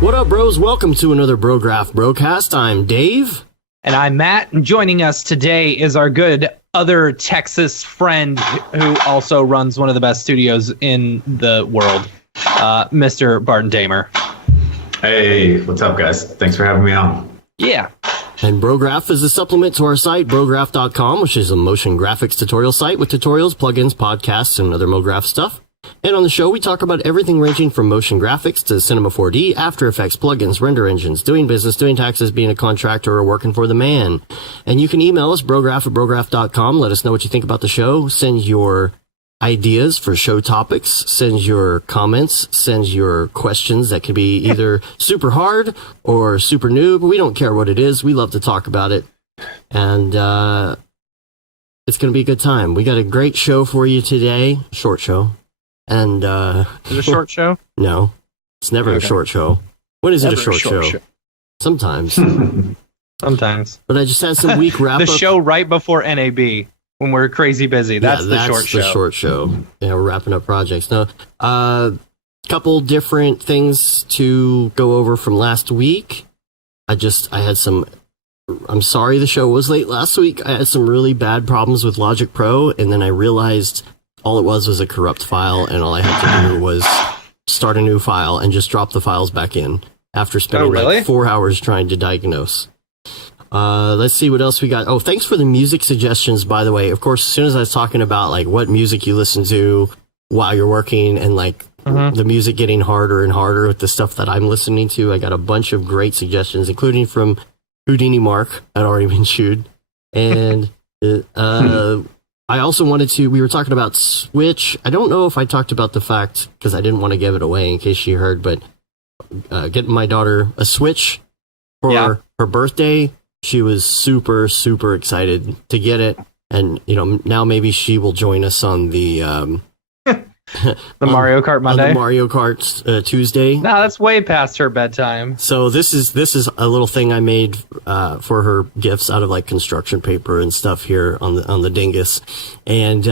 What up, bros? Welcome to another Brograph Brocast. I'm Dave. And I'm Matt, and joining us today is our good other Texas friend who also runs one of the best studios in the world, Mr. Barton Damer. Hey, what's up, guys? Thanks for having me on. Yeah. And Brograph is a supplement to our site, Brograph.com, which is a motion graphics tutorial site with tutorials, plugins, podcasts, and other MoGraph stuff. And on the show, we talk about everything ranging from motion graphics to Cinema 4D, After Effects, plugins, render engines, doing business, doing taxes, being a contractor, or working for the man. And you can email us, brograph@brograph.com. Let us know what you think about the show. Send your ideas for show topics. Send your comments. Send your questions that could be either super hard or super noob. We don't care what it is. We love to talk about it. And it's going to be a good time. We got a great show for you today. Short show. And is it a short show? No, it's never a short show. When is it a short show? Sometimes. Sometimes. But I just had some week wrap the show right before NAB when we're crazy busy. That's the short show. That's the short show. Yeah, we're wrapping up projects. Now, couple different things to go over from last week. I'm sorry the show was late last week. I had some really bad problems with Logic Pro, and then I realized all it was a corrupt file, and all I had to do was start a new file and just drop the files back in after spending like 4 hours trying to diagnose. Let's see what else we got. Oh, thanks for the music suggestions, by the way. Of course, as soon as I was talking about like what music you listen to while you're working and like the music getting harder and harder with the stuff that I'm listening to, I got a bunch of great suggestions, including from Houdini Mark. I'd already been chewed. And I also we were talking about Switch. I don't know if I talked about the fact, because I didn't want to give it away in case she heard, but getting my daughter a Switch for her birthday. She was super, super excited to get it. And, now maybe she will join us on the the Mario Kart Monday? On the Mario Kart Tuesday. No, that's way past her bedtime. So this is a little thing I made for her gifts out of like construction paper and stuff here on the dingus, and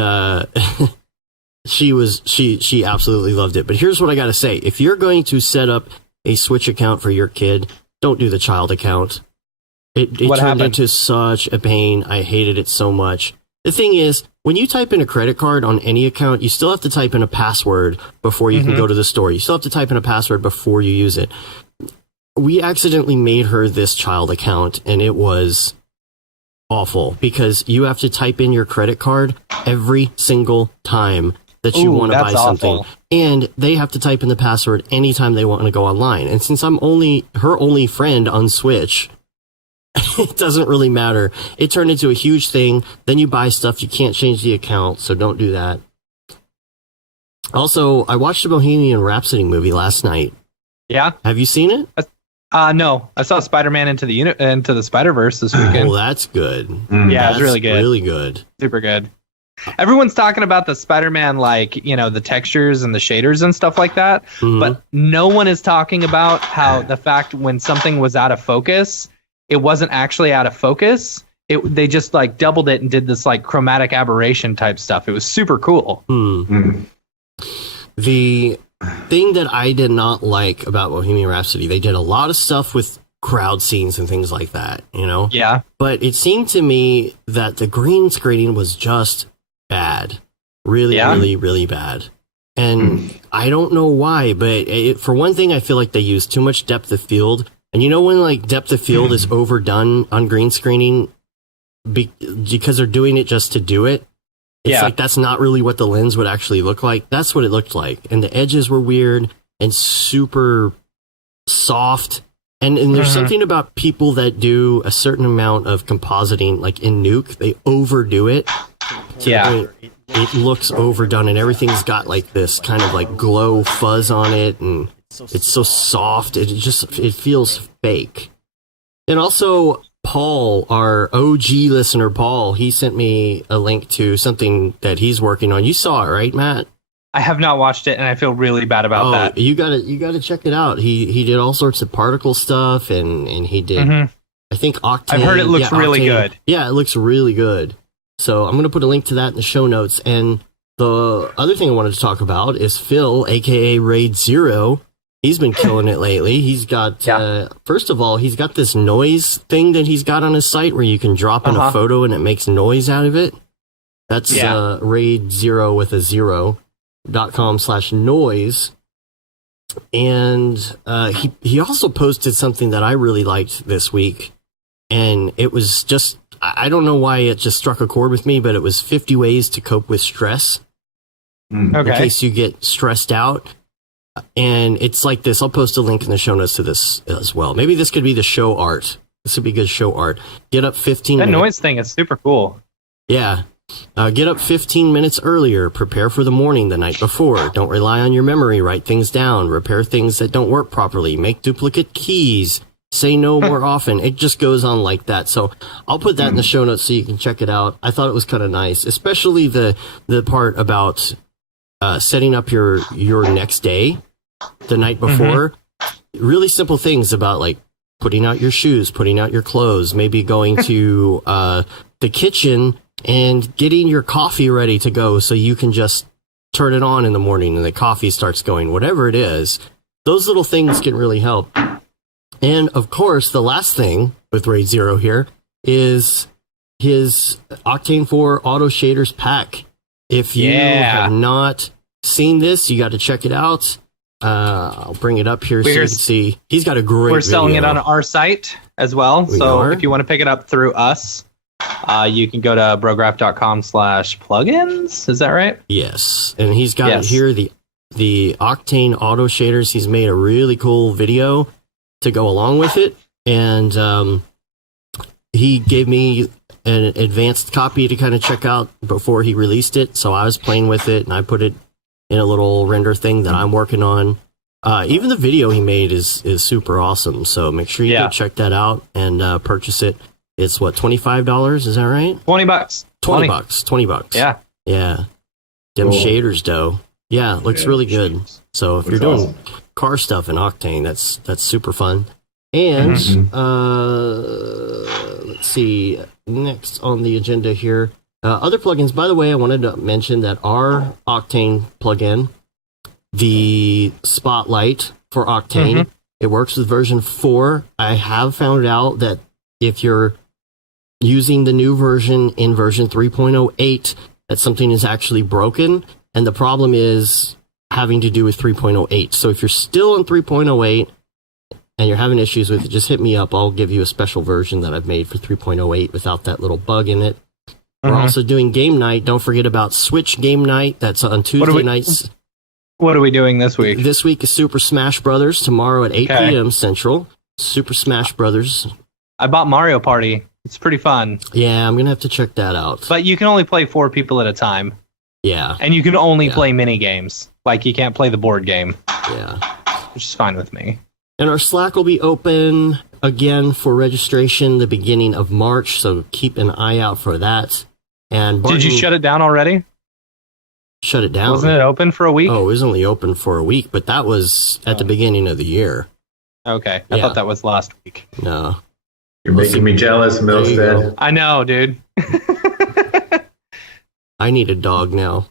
she absolutely loved it. But here's what I got to say: if you're going to set up a Switch account for your kid, don't do the child account. It turned into such a pain. I hated it so much. The thing is, when you type in a credit card on any account, you still have to type in a password before you can go to the store. You still have to type in a password before you use it. We accidentally made her this child account, and it was awful because you have to type in your credit card every single time that you want to buy something. Awful. And they have to type in the password anytime they want to go online. And since I'm her only friend on Switch, it doesn't really matter. It turned into a huge thing. Then you buy stuff, you can't change the account, so don't do that. Also, I watched the Bohemian Rhapsody movie last night. Yeah? Have you seen it? No. I saw Spider-Man into the Spider-Verse this weekend. Oh, that's good. Yeah, it's really good. Really good. Super good. Everyone's talking about the Spider-Man, the textures and the shaders and stuff like that, but no one is talking about how the fact when something was out of focus, it wasn't actually out of focus. They just doubled it and did this chromatic aberration type stuff. It was super cool. The thing that I did not like about Bohemian Rhapsody, they did a lot of stuff with crowd scenes and things like that, Yeah. But it seemed to me that the green screening was just bad. Really, really, really bad. And I don't know why, but for one thing, I feel like they used too much depth of field. And when depth of field is overdone on green screening because they're doing it just to do it, it's that's not really what the lens would actually look like. That's what it looked like. And the edges were weird and super soft. And there's something about people that do a certain amount of compositing, like in Nuke, they overdo it. So it looks overdone and everything's got this kind of glow fuzz on it, and it's so soft. It feels fake. And also, Paul, our OG listener, Paul, he sent me a link to something that he's working on. You saw it, right, Matt? I have not watched it, and I feel really bad about that. You gotta check it out. He did all sorts of particle stuff, and he did. I think Octane. I've heard it looks really good. Yeah, it looks really good. So I'm gonna put a link to that in the show notes. And the other thing I wanted to talk about is Phil, aka Raid Zero. He's been killing it lately. He's got first of all, he's got this noise thing that he's got on his site where you can drop in a photo and it makes noise out of it. That's Raid Zero with a 0.com/noise. And he also posted something that I really liked this week, and it was just, I don't know why it just struck a chord with me, but it was 50 ways to cope with stress in case you get stressed out. And it's like this. I'll post a link in the show notes to this as well. Maybe this could be the show art. This would be good show art. Get up 15 minutes. That noise thing is super cool. Yeah. Get up 15 minutes earlier. Prepare for the morning the night before. Don't rely on your memory. Write things down. Repair things that don't work properly. Make duplicate keys. Say no more often. It just goes on like that. So I'll put that in the show notes so you can check it out. I thought it was kind of nice, especially the part about setting up your next day the night before. Really simple things about like putting out your shoes, putting out your clothes, maybe going to the kitchen and getting your coffee ready to go so you can just turn it on in the morning and the coffee starts going, whatever it is. Those little things can really help. And of course, the last thing with Raid Zero here is his Octane 4 Auto Shaders pack. If you have not seen this, you got to check it out. I'll bring it up here so you can see. He's got a great We're selling video. it on our site as well. So if you want to pick it up through us, you can go to brograph.com/plugins. Is that right? Yes. And he's got it here, the Octane Auto Shaders. He's made a really cool video to go along with it. And he gave me an advanced copy to kind of check out before he released it. So I was playing with it, and I put it in a little render thing that I'm working on. Even the video he made is super awesome. So make sure you go check that out and purchase it. It's what, $25? Is that right? $20. $20. Yeah. Yeah. Them shaders, though. Yeah, it looks really good. So if you're doing car stuff in Octane, that's super fun. And let's see, next on the agenda here, other plugins. By the way, I wanted to mention that our Octane plugin, the Spotlight for Octane, it works with version 4. I have found out that if you're using the new version in version 3.08, that something is actually broken, and the problem is having to do with 3.08. So if you're still in 3.08 and you're having issues with it, just hit me up. I'll give you a special version that I've made for 3.08 without that little bug in it. We're also doing game night. Don't forget about Switch game night. That's on Tuesday nights. What are we doing this week? This week is Super Smash Brothers. Tomorrow at 8 p.m. Central. Super Smash Brothers. I bought Mario Party. It's pretty fun. Yeah, I'm going to have to check that out. But you can only play 4 people at a time. Yeah. And you can only play mini games. Like, you can't play the board game. Yeah. Which is fine with me. And our Slack will be open again for registration the beginning of March, so keep an eye out for that. And Barton, did you shut it down already? Shut it down? Wasn't it open for a week? Oh, it was only open for a week, but that was at the beginning of the year. Okay. I thought that was last week. No. You're making me jealous, Milstead. I know, dude. I need a dog now.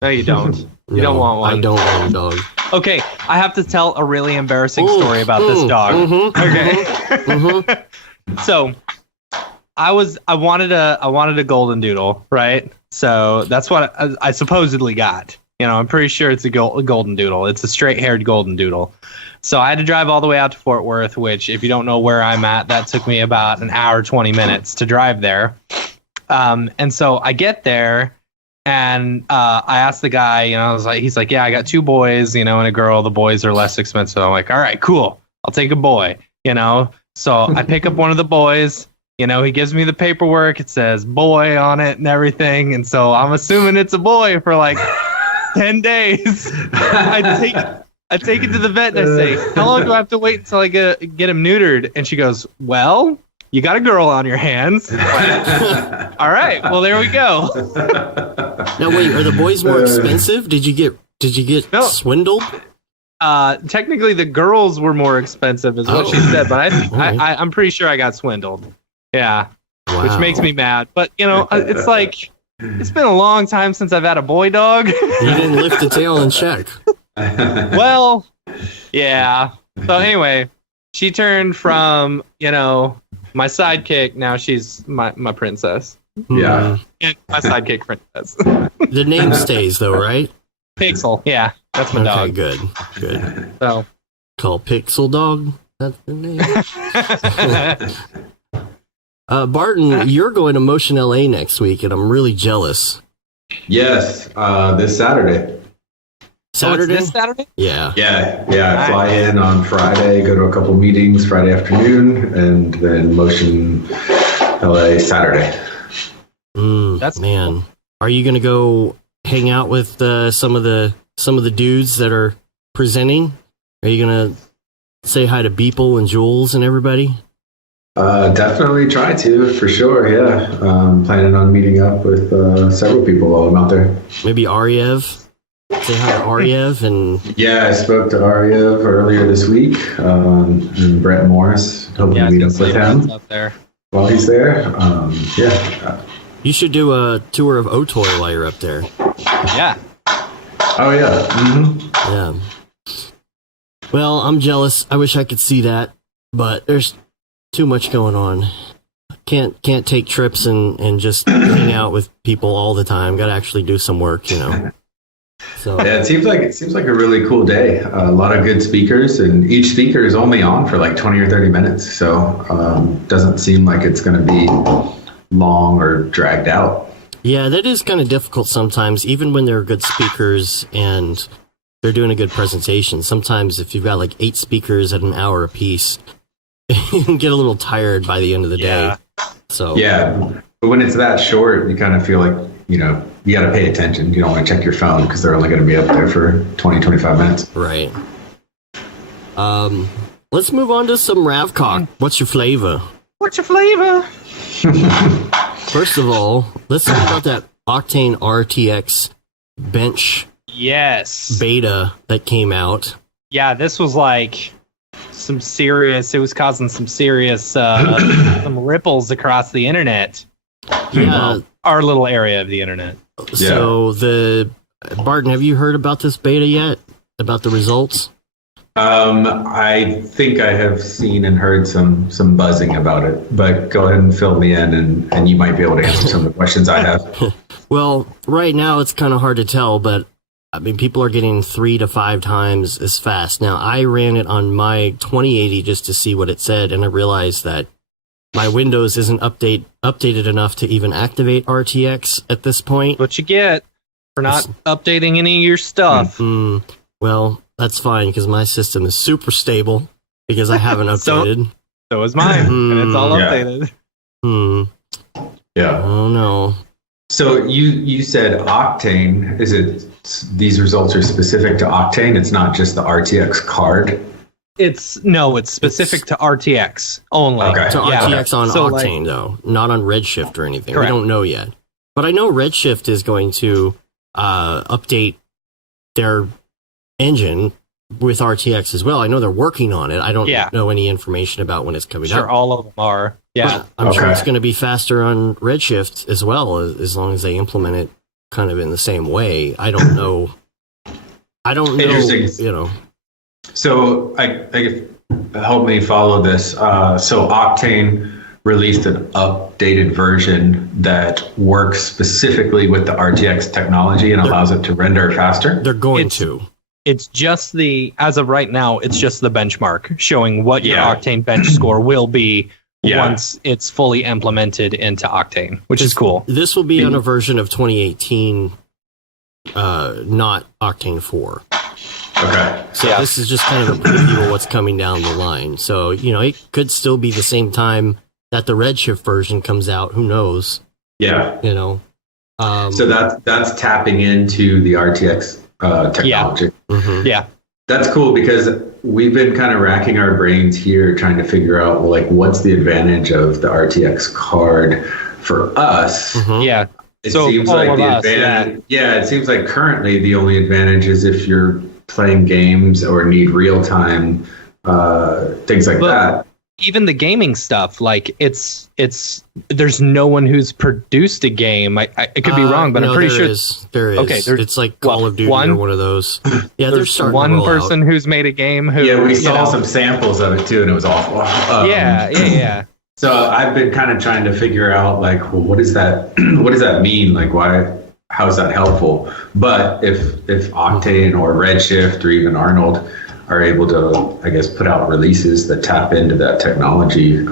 No, you don't. You don't want one. I don't want a dog. Okay, I have to tell a really embarrassing story about this dog. Okay. So, I wanted a golden doodle, right? So that's what I supposedly got. You know, I'm pretty sure it's a golden doodle. It's a straight-haired golden doodle. So I had to drive all the way out to Fort Worth, which, if you don't know where I'm at, that took me about an hour, 20 minutes to drive there. And so I get there, and I asked the guy, you know, he's like, yeah, I got 2 boys, you know, and a girl. The boys are less expensive. I'm like, all right, cool. I'll take a boy, you know. So I pick up one of the boys. You know, he gives me the paperwork. It says boy on it and everything. And so I'm assuming it's a boy for like 10 days. I take it to the vet and I say, how long do I have to wait until I get him neutered? And she goes, well, you got a girl on your hands. All right, well, there we go. Now, wait, are the boys more expensive? Did you get Did you get swindled? Technically, the girls were more expensive, is what she said, but I'm pretty sure I got swindled. Yeah, which makes me mad. But it's like it's been a long time since I've had a boy dog. You didn't lift the tail and check. Well, yeah. So anyway, she turned from my sidekick. Now she's my princess. Yeah, and my sidekick princess. The name stays though, right? Pixel. Yeah, that's my dog. Good. So call Pixel Dog. That's the name. Barton, you're going to Motion LA next week, and I'm really jealous. Yes, this Saturday. Saturday? This Saturday? Yeah. I fly in on Friday, go to a couple meetings Friday afternoon, and then Motion LA Saturday. That's man. Cool. Are you going to go hang out with some of the dudes that are presenting? Are you going to say hi to Beeple and Jules and everybody? Definitely try to, for sure, yeah. Planning on meeting up with several people while I'm out there. Maybe Ariev? Say hi to Ariev and... Yeah, I spoke to Ariev earlier this week, and Brett Morris. Hoping to meet up with him up there. While he's there. Yeah. You should do a tour of OTOY while you're up there. Yeah. Oh, yeah. Mm-hmm. Yeah. Well, I'm jealous. I wish I could see that, but there's too much going on. Can't take trips and just hang out with people all the time. Got to actually do some work, So yeah, it seems like a really cool day. A lot of good speakers, and each speaker is only on for like 20 or 30 minutes. So doesn't seem like it's going to be long or dragged out. Yeah, that is kind of difficult sometimes, even when they're good speakers and they're doing a good presentation. Sometimes if you've got like 8 speakers at an hour apiece, you can get a little tired by the end of the day. So yeah, but when it's that short, you kind of feel like, you got to pay attention. You don't want to check your phone because they're only going to be up there for 20, 25 minutes. Right. Let's move on to some Ravcock. What's your flavor? First of all, let's talk about that Octane RTX bench beta that came out. Yeah, this was like it was causing some serious some ripples across the internet. Yeah. Our little area of the internet. So Barton, have you heard about this beta yet? About the results? I think I have seen and heard some buzzing about it, but go ahead and fill me in, and you might be able to answer some of the questions I have. Well, right now it's kind of hard to tell, but I mean, people are getting 3 to 5 times as fast. Now, I ran it on my 2080 just to see what it said, and I realized that my Windows isn't updated enough to even activate RTX at this point. What you get for not updating any of your stuff. Well, that's fine, because my system is super stable, because I haven't updated. So is mine, and it's all updated. Yeah. Oh, no. So you said Octane. Is it these results are specific to Octane? It's not just the RTX card? It's specific to RTX only. Okay. To RTX on Octane, though, not on Redshift or anything. Correct. We don't know yet. But I know Redshift is going to update their engine with RTX as well. I know they're working on it. I don't know any information about when it's coming out. Sure, all of them are. Yeah. But I'm sure it's going to be faster on Redshift as well, as long as they implement it kind of in the same way. I don't know. Interesting. So I help me follow this. So Octane released an updated version that works specifically with the RTX technology and allows it to render faster. They're going to. It's just as of right now, it's just the benchmark showing what your Octane bench score will be once it's fully implemented into Octane, which is cool. This will be on a version of 2018, not Octane 4. Okay. So this is just kind of a preview of what's coming down the line. So, it could still be the same time that the Redshift version comes out. Who knows? Yeah. So that's tapping into the RTX technology. Yeah. That's cool, because we've been kind of racking our brains here trying to figure out, what's the advantage of the RTX card for us? Yeah. it seems like the advantage. Yeah, it seems like currently the only advantage is if you're playing games or need real time things like that. Even the gaming stuff, like it's there's no one who's produced a game. I could be wrong, but I'm pretty sure there is. Okay, it's like Call of Duty or one of those. Yeah, there's one person who's made a game. We saw some samples of it too, and it was awful. Yeah. So I've been kind of trying to figure out, like, well, what does that what does that mean? Like, how is that helpful? But if Octane or Redshift or even Arnold are able to, I guess, put out releases that tap into that technology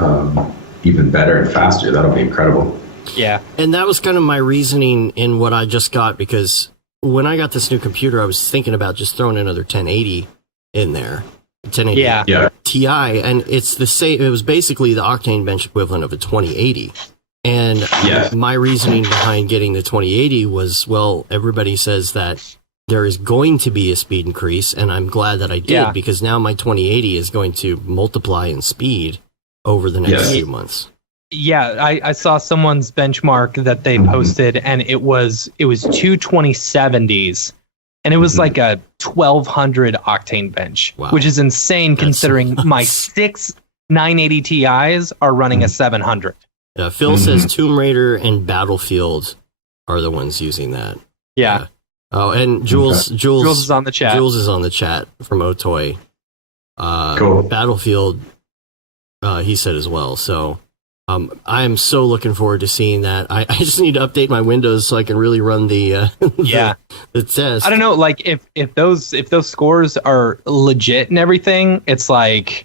even better and faster, that'll be incredible. Yeah. And that was kind of my reasoning in what I just got, because when I got this new computer, I was thinking about just throwing another 1080 in there. 1080 Ti, and it's the same. It was basically the Octane bench equivalent of a 2080. And my reasoning behind getting the 2080 was, well, everybody says that there is going to be a speed increase, and I'm glad that I did, because now my 2080 is going to multiply in speed over the next few months. Yeah, I saw someone's benchmark that they posted, and it was two 2070s, and it was like a 1200 Octane bench, which is insane considering my 6 980 Ti's are running a 700. Yeah, Phil says Tomb Raider and Battlefield are the ones using that. Yeah. Oh, and Jules is on the chat. Jules is on the chat from Otoy. Cool. Battlefield, he said as well. So I'm so looking forward to seeing that. I just need to update my Windows so I can really run the test. I don't know, like if those scores are legit and everything, it's like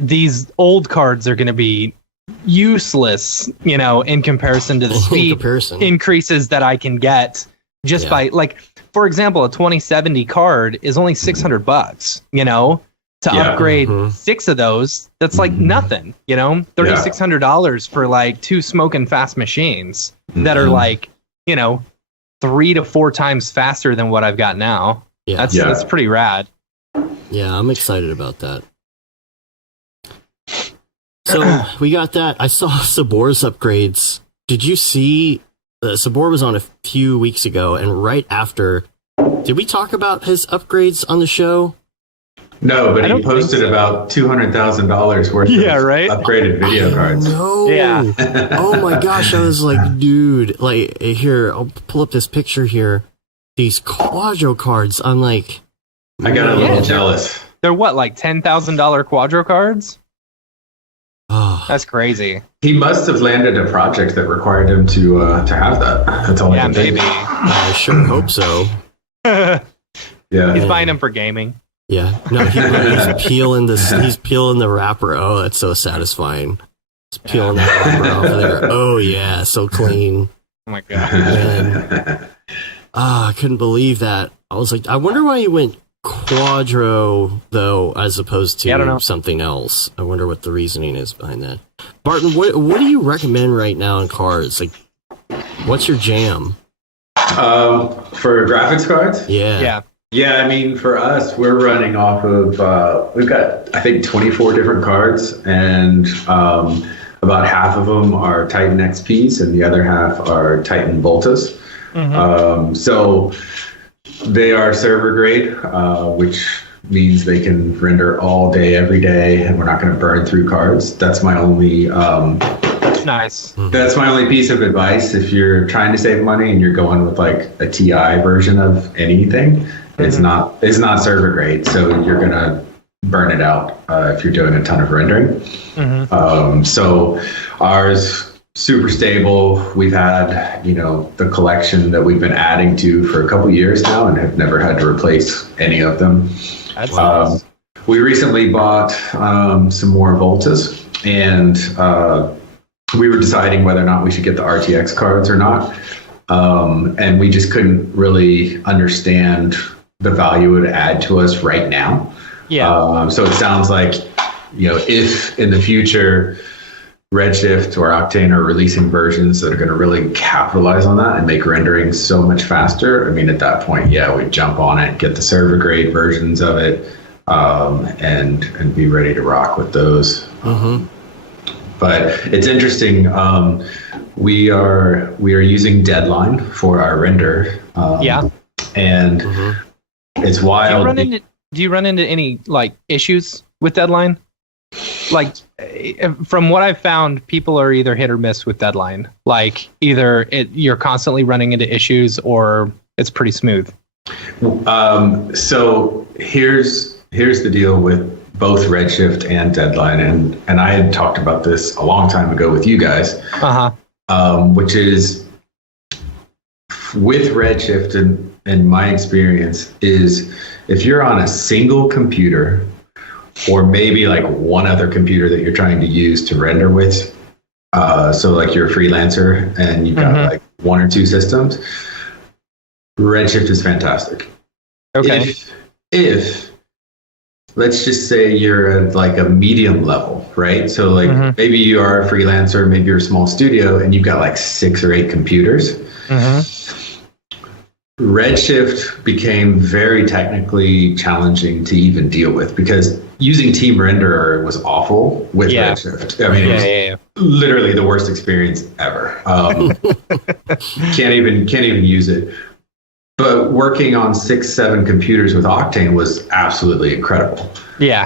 these old cards are going to be useless, in comparison to the speed increases that I can get. Just by, like, for example, a 2070 card is only $600, to upgrade 6 of those. That's like nothing, $3,600 for like 2 smoking fast machines that are like, 3 to 4 times faster than what I've got now. Yeah, that's pretty rad. Yeah, I'm excited about that. So we got that. I saw Sabor's upgrades. Did you see? Sabor was on a few weeks ago, and right after, did we talk about his upgrades on the show? No, but he posted about $200,000 worth of upgraded video cards. No. Yeah. Oh my gosh, I was like, dude, like, here, I'll pull up this picture here. These Quadro cards, I'm like... I got a little jealous. They're what, like $10,000 Quadro cards? Oh. That's crazy. He must have landed a project that required him to have that. That's all I can think. I sure hope so. Yeah, he's buying them for gaming. Yeah, no, he's peeling the wrapper. Oh, that's so satisfying. He's peeling that wrapper off of there. Oh yeah, so clean. Oh my god. I couldn't believe that. I was like, I wonder why he went Quadro though, as opposed to something else. I wonder what the reasoning is behind that. Barton, what do you recommend right now in cards? Like, what's your jam? For graphics cards? Yeah. Yeah, I mean, for us, we're running off of, we've got, I think, 24 different cards, and about half of them are Titan XPs, and the other half are Titan Voltas. So they are server grade, which means they can render all day, every day, and we're not going to burn through cards. That's my only... Nice. That's my only piece of advice. If you're trying to save money and you're going with like a TI version of anything, it's not server grade, so you're gonna burn it out if you're doing a ton of rendering. So ours super stable. We've had the collection that we've been adding to for a couple years now, and have never had to replace any of them. That's nice. We recently bought some more Voltas, and we were deciding whether or not we should get the RTX cards or not. And we just couldn't really understand the value it would add to us right now. Yeah. So it sounds like, if in the future Redshift or Octane are releasing versions that are going to really capitalize on that and make rendering so much faster, I mean, at that point, we'd jump on it, get the server grade versions of it, and be ready to rock with those. But it's interesting. we are using Deadline for our render. And it's wild. Do you run into any like issues with Deadline? Like, from what I've found, people are either hit or miss with Deadline. Like, either you're constantly running into issues, or it's pretty smooth. So here's the deal with both Redshift and Deadline, and I had talked about this a long time ago with you guys. Which is with Redshift, and my experience is if you're on a single computer, or maybe like one other computer that you're trying to use to render with. So like you're a freelancer and you've got like one or two systems. Redshift is fantastic. Okay. If let's just say you're at like a medium level, right? So like maybe you are a freelancer, maybe you're a small studio and you've got like 6 or 8 computers. Redshift became very technically challenging to even deal with because using Team Renderer was awful with Redshift. I mean, it was literally the worst experience ever. Can't even use it. But working on 6, 7 computers with Octane was absolutely incredible. Yeah.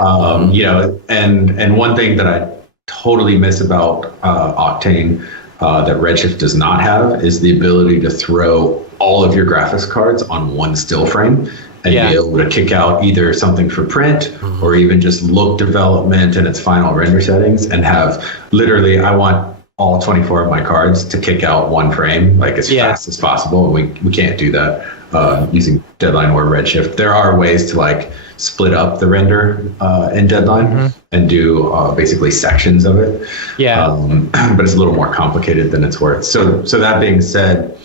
You know, and one thing that I totally miss about Octane that Redshift does not have is the ability to throw all of your graphics cards on one still frame and be able to kick out either something for print or even just look development in its final render settings and have literally, I want all 24 of my cards to kick out one frame like as fast as possible. And we can't do that using Deadline or Redshift. There are ways to like split up the render in Deadline and do basically sections of it. But it's a little more complicated than it's worth. So that being said,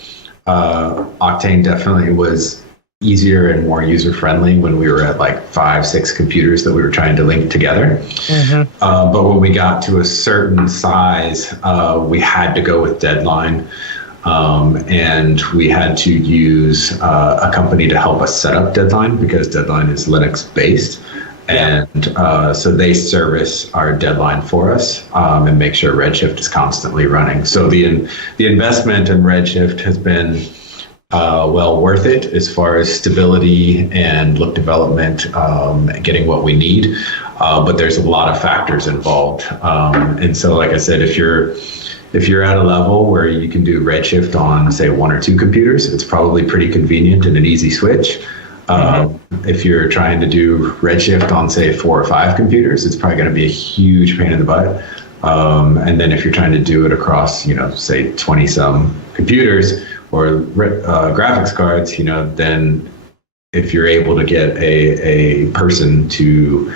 Octane definitely was easier and more user-friendly when we were at like 5, 6 computers that we were trying to link together. But when we got to a certain size, we had to go with Deadline. And we had to use a company to help us set up Deadline because Deadline is Linux-based. And so they service our Deadline for us and make sure Redshift is constantly running. So the investment in Redshift has been well worth it as far as stability and look development, getting what we need. But there's a lot of factors involved. And so, like I said, if you're at a level where you can do Redshift on, say, 1 or 2 computers, it's probably pretty convenient and an easy switch. If you're trying to do Redshift on, say, 4 or 5 computers, it's probably going to be a huge pain in the butt. And then if you're trying to do it across, say 20-some computers or graphics cards, then if you're able to get a person to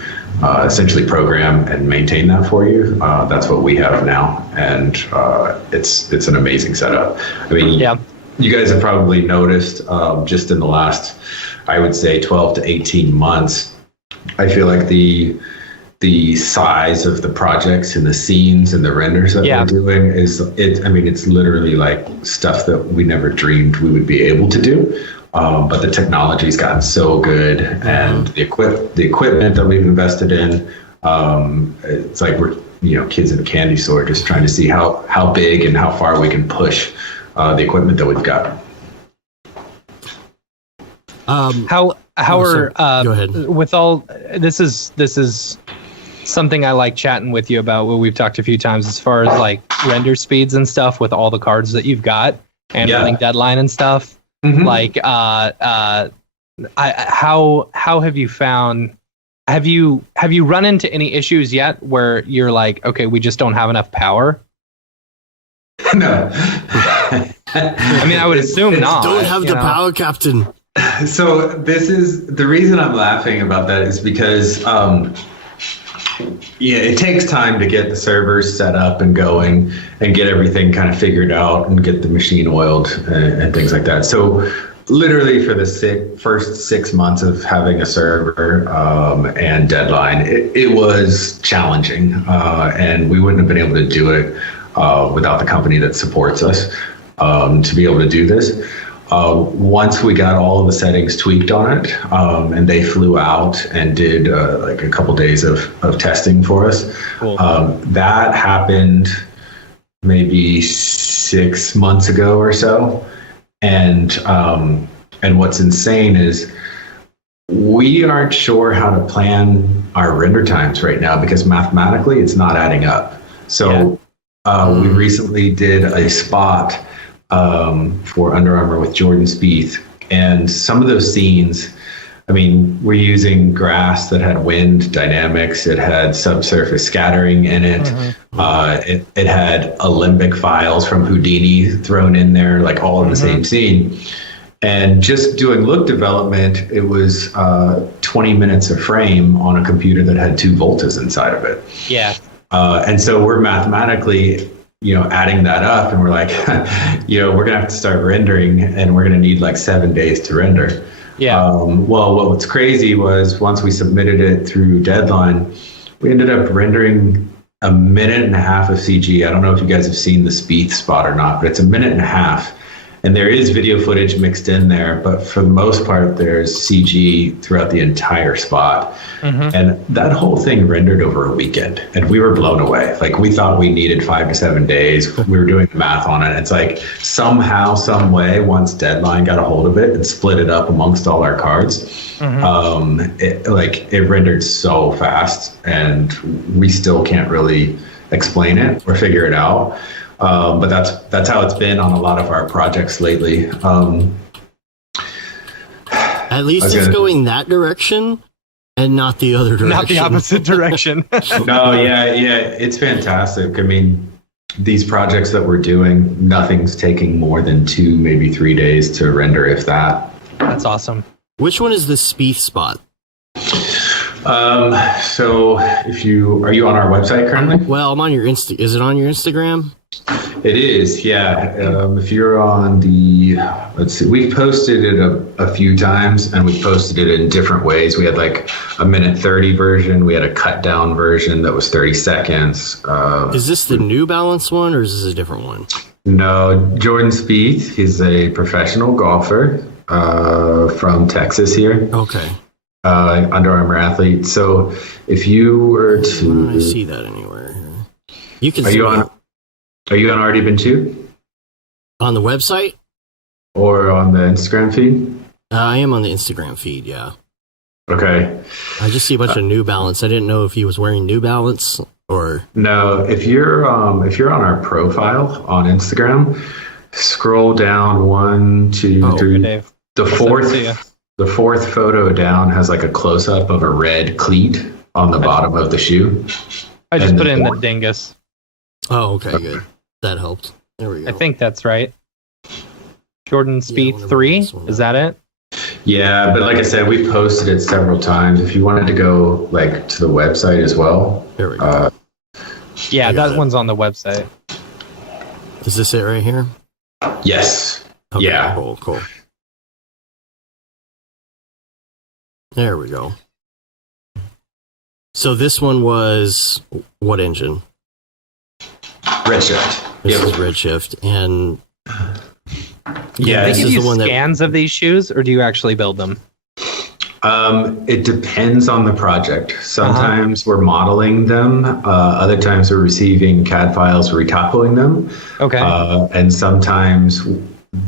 essentially program and maintain that for you, that's what we have now. And it's an amazing setup. I mean, you guys have probably noticed just in the last, I would say 12 to 18 months, I feel like the size of the projects and the scenes and the renders that we're doing it's literally like stuff that we never dreamed we would be able to do. But the technology's gotten so good, and the equipment that we've invested in, it's like we're kids in a candy store just trying to see how big and how far we can push the equipment that we've got. How are go ahead. With all this is something I like chatting with you about, what we've talked a few times as far as like render speeds and stuff with all the cards that you've got and running Deadline and stuff. Like how have you found, have you run into any issues yet where you're like, okay, we just don't have enough power? No. I mean, I would assume not. Don't have the power, Captain. So this is the reason I'm laughing about that is because it takes time to get the servers set up and going and get everything kind of figured out and get the machine oiled and things like that. So literally for the first 6 months of having a server and Deadline, it was challenging, and we wouldn't have been able to do it without the company that supports us to be able to do this. Once we got all of the settings tweaked on it, and they flew out and did like a couple days of testing for us, cool. That happened maybe 6 months ago or so. And what's insane is we aren't sure how to plan our render times right now because mathematically it's not adding up. So we recently did a spot for Under Armour with Jordan Spieth, and some of those scenes, I mean, we're using grass that had wind dynamics. It had subsurface scattering in it. It had Alembic files from Houdini thrown in there, like all in the same scene. And just doing look development, it was 20 minutes a frame on a computer that had 2 Voltas inside of it. Yeah. And so we're mathematically, adding that up, and we're like, we're gonna have to start rendering, and we're gonna need like 7 days to render. Yeah. Well, what's crazy was once we submitted it through deadline, we ended up rendering a minute and a half of CG. I don't know if you guys have seen the Spieth spot or not, but it's a minute and a half. And there is video footage mixed in there, but for the most part, there's CG throughout the entire spot. And that whole thing rendered over a weekend, and we were blown away. Like, we thought we needed 5 to 7 days. We were doing the math on it. It's like somehow, some way, once Deadline got a hold of it and split it up amongst all our cards, it rendered so fast, and we still can't really explain it or figure it out. But that's how it's been on a lot of our projects lately. At least it's going that direction and not the other direction. Not the opposite direction. No, yeah, it's fantastic. I mean, these projects that we're doing, nothing's taking more than 2, maybe 3 days to render, if that. That's awesome. Which one is the Spieth spot? So are you on our website currently? Well, I'm on your Is it on your Instagram? It is, yeah. If you're on let's see, we've posted it a few times, and we've posted it in different ways. We had like a minute 30 version. We had a cut down version that was 30 seconds. Is this the New Balance one, or is this a different one? No, Jordan Spieth. He's a professional golfer from Texas here. Okay. Under Armour athlete. So if you were to... I see that anywhere. You can. Are you on Already Been Chewed? On the website? Or on the Instagram feed? I am on the Instagram feed, yeah. Okay. I just see a bunch of New Balance. I didn't know if he was wearing New Balance or... No, if you're on our profile on Instagram, scroll down 1, 2, 3. The fourth photo down has like a close-up of a red cleat on the bottom of the shoe. I just put in the dingus. Oh, okay, good. That helped. There we go. I think that's right. Jordan Spieth 3, is that it? Yeah, but like I said, we posted it several times. If you wanted to go like to the website as well. There we go. Yeah, that one's on the website. Is this it right here? Yes. Okay, yeah. Cool. There we go. So this one was what engine? Redshift. This is Redshift, and this is the one scans of these shoes, or do you actually build them? It depends on the project. Sometimes we're modeling them. Other times we're receiving CAD files, retopoing them. Okay. And sometimes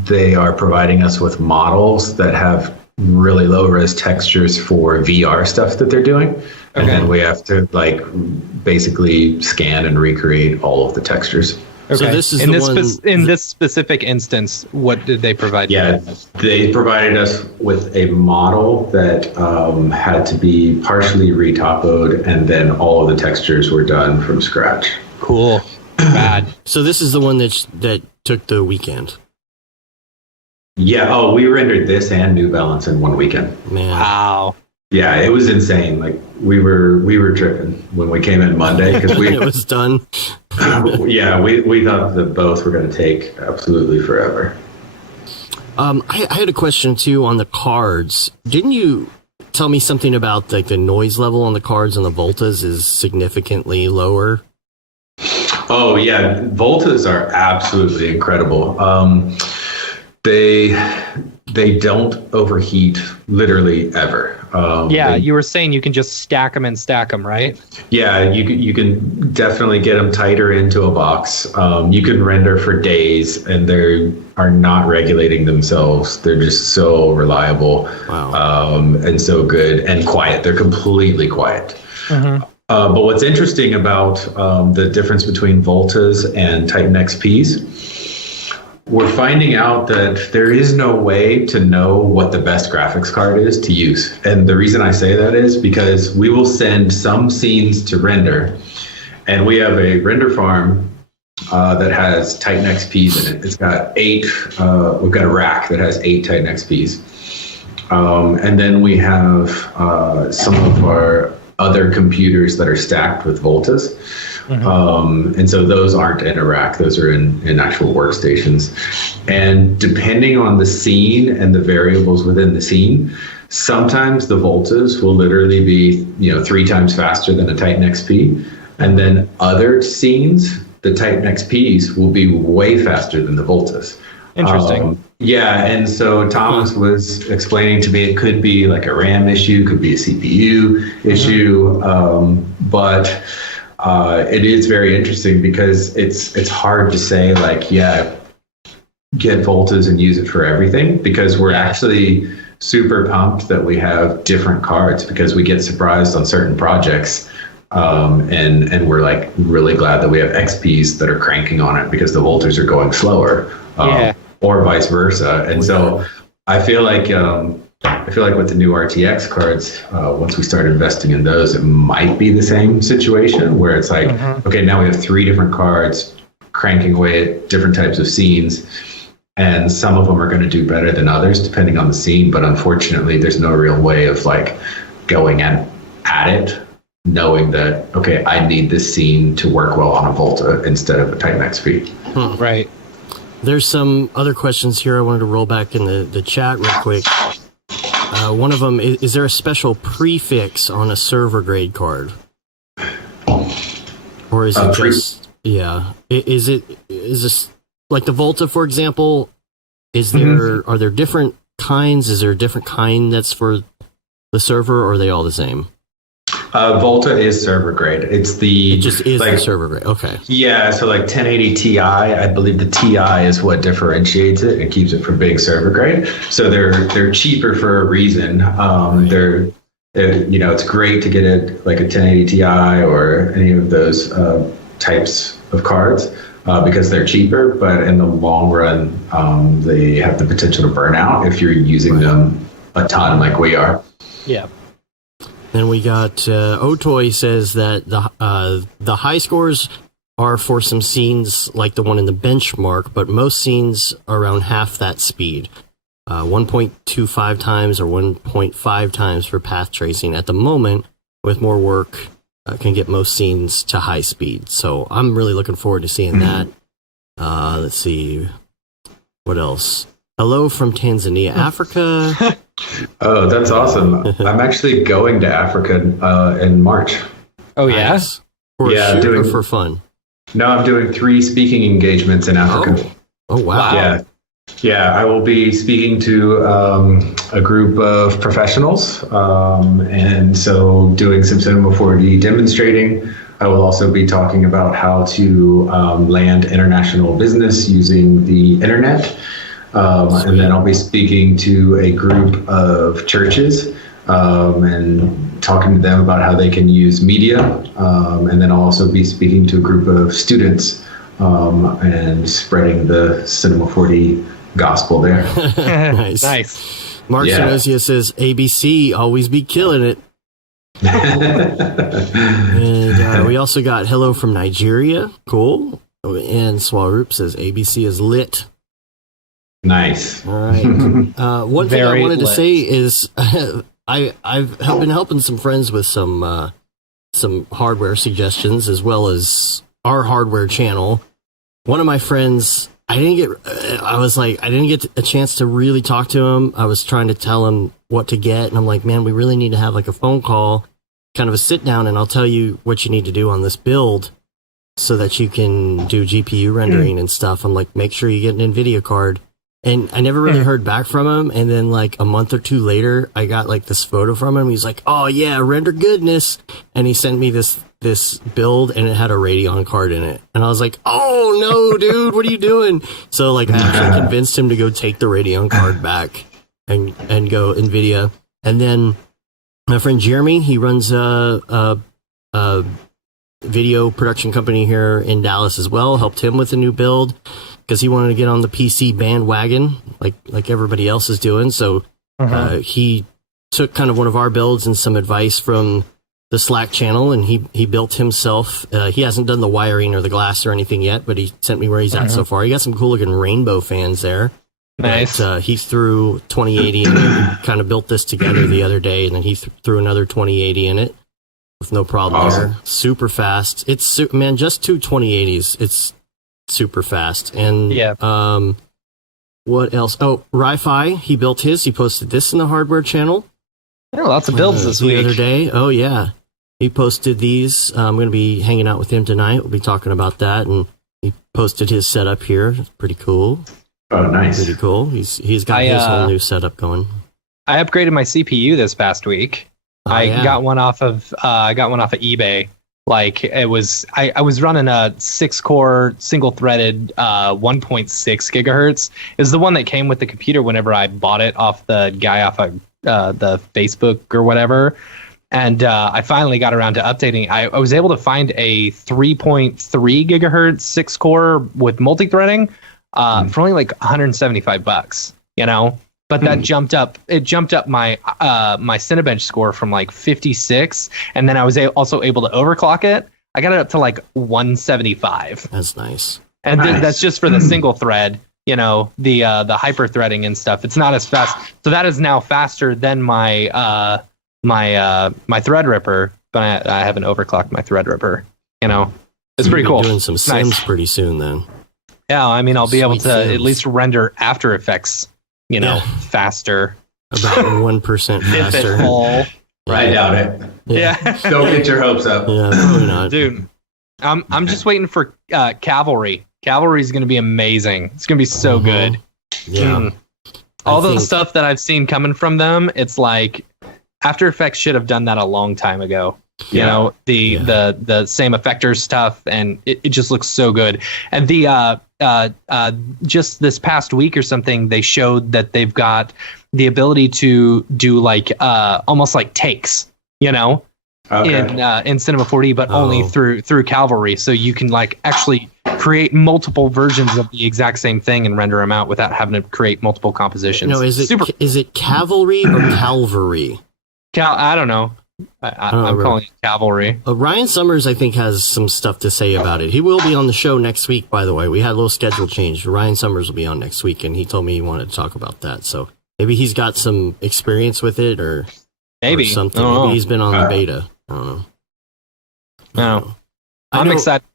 they are providing us with models that have really low res textures for VR stuff that they're doing. And then we have to basically scan and recreate all of the textures. Okay. So this is in this specific instance, what did they provide? Yeah, they provided us with a model that had to be partially retopoed, and then all of the textures were done from scratch. Cool. Bad. So this is the one that took the weekend. Yeah. Oh, we rendered this and New Balance in one weekend. Man. Wow. Yeah, it was insane. Like we were tripping when we came in Monday because it was done. Yeah, we thought that both were going to take absolutely forever. I had a question too on the cards. Didn't you tell me something about like the noise level on the cards and the Voltas is significantly lower? Oh yeah, Voltas are absolutely incredible. They don't overheat literally ever. You were saying you can just stack them and stack them, right? Yeah, you can definitely get them tighter into a box. You can render for days, and they are not regulating themselves. They're just so reliable, and so good and quiet. They're completely quiet. Mm-hmm. But what's interesting about the difference between Voltas and Titan XPs, we're finding out that there is no way to know what the best graphics card is to use. And the reason I say that is because we will send some scenes to render, and we have a render farm that has Titan XPs in it. It's got 8, we've got a rack that has 8 Titan XPs. And then we have some of our other computers that are stacked with Voltas. Mm-hmm. And so those aren't in a rack, those are in actual workstations. And depending on the scene and the variables within the scene, sometimes the Voltas will literally be 3 times faster than a Titan XP. And then other scenes, the Titan XPs will be way faster than the Voltas. Interesting. And so Thomas was explaining to me it could be like a RAM issue, could be a CPU issue, but it is very interesting because it's hard to say get Voltas and use it for everything, because we're actually super pumped that we have different cards because we get surprised on certain projects. And we're really glad that we have XPs that are cranking on it because the Voltas are going slower, or vice versa. And so I feel like with the new RTX cards, once we start investing in those, it might be the same situation where it's like, okay, now we have 3 different cards cranking away at different types of scenes, and some of them are going to do better than others depending on the scene. But unfortunately, there's no real way of going at it, knowing that, okay, I need this scene to work well on a Volta instead of a Titan XP. Right. There's some other questions here I wanted to roll back in the chat real quick. One of them, is there a special prefix on a server grade card? Or is it just, is this, like the Volta, for example, are there different kinds? Is there a different kind that's for the server, or are they all the same? Volta is server grade. It just is the server grade. Okay. Yeah, so 1080 Ti, I believe the Ti is what differentiates it and keeps it from being server grade. So they're cheaper for a reason. It's great to get a 1080 Ti or any of those types of cards because they're cheaper, but in the long run, they have the potential to burn out if you're using them a ton like we are. Yeah. Then we got Otoy says that the high scores are for some scenes like the one in the benchmark, but most scenes are around half that speed. 1.25 times or 1.5 times for path tracing at the moment. With more work, can get most scenes to high speed. So I'm really looking forward to seeing that. Let's see. What else? Hello from Tanzania, Africa. Oh, that's awesome. I'm actually going to Africa in March. Oh, yes? Doing for fun. No, I'm doing 3 speaking engagements in Africa. Oh wow. Yeah, I will be speaking to a group of professionals, and so doing some Cinema 4D demonstrating. I will also be talking about how to land international business using the internet. And then I'll be speaking to a group of churches and talking to them about how they can use media. And then I'll also be speaking to a group of students and spreading the Cinema 4D gospel there. Nice. Mark Sinozia says, ABC, always be killing it. And we also got hello from Nigeria. Cool. And Swaroop says, ABC is lit. Nice. All right. One thing I wanted to say is I've been helping some friends with some hardware suggestions as well as our hardware channel. One of my friends, I didn't get a chance to really talk to him. I was trying to tell him what to get, and I'm like, man, we really need to have a phone call, kind of a sit down, and I'll tell you what you need to do on this build so that you can do GPU rendering and stuff. I'm like, make sure you get an NVIDIA card. And I never really heard back from him. And then like a month or two later, I got like this photo from him. He's like, oh yeah, render goodness. And he sent me this build and it had a Radeon card in it. And I was like, oh no, dude, what are you doing? So like I actually convinced him to go take the Radeon card back and go NVIDIA. And then my friend Jeremy, he runs a video production company here in Dallas as well. Helped him with a new build because he wanted to get on the PC bandwagon like everybody else is doing. So he took kind of one of our builds and some advice from the Slack channel, and he built himself. He hasn't done the wiring or the glass or anything yet, but he sent me where he's at so far. He got some cool looking rainbow fans there. Nice. But, he threw 2080 in it and kind of built this together the other day, and then he threw another 2080 in it with no problem there. Super fast. It's man, just two 2080s. It's super fast. And what else? Oh, Ri-Fi. He built his. He posted this in the hardware channel. Yeah, lots of builds this week. The other day. Oh yeah. He posted these. I'm going to be hanging out with him tonight. We'll be talking about that. And he posted his setup here. It's pretty cool. Oh, nice. Pretty cool. He's got his whole new setup going. I upgraded my CPU this past week. I got one off of eBay. Like it was, I was running a 6-core single-threaded 1.6 gigahertz. It was the one that came with the computer whenever I bought it off the guy off of the Facebook or whatever. And I finally got around to updating. I was able to find a 3.3 gigahertz 6-core with multi-threading for only like $175, you know. But that jumped up. It jumped up my my Cinebench score from like 56, and then I was also able to overclock it. I got it up to like 175. That's nice. And that's just for the single thread. You know, the hyper threading and stuff. It's not as fast. So that is now faster than my my Threadripper. But I haven't overclocked my Threadripper. You know, it's pretty cool. Doing some Sims pretty soon then. Yeah, I mean, I'll be able to at least render After Effects. You know, faster. About 1% faster. I doubt it. Yeah. Don't get your hopes up. Yeah, probably not. Dude, I'm just waiting for Cavalry. Cavalry is going to be amazing. It's going to be so good. Yeah. All the stuff that I've seen coming from them, it's like After Effects should have done that a long time ago. You know, the same effector stuff, and it just looks so good. And the just this past week or something, they showed that they've got the ability to do like almost like takes, you know, in Cinema 4D, but only through Cavalry. So you can like actually create multiple versions of the exact same thing and render them out without having to create multiple compositions. No, is it Cavalry or Calvary? I don't know. I'm calling it Cavalry. Ryan Summers, I think, has some stuff to say about it. He will be on the show next week, by the way. We had a little schedule change. Ryan Summers will be on next week, and he told me he wanted to talk about that. So maybe he's got some experience with it or something. Maybe he's been on the beta. I don't know. No. I'm excited.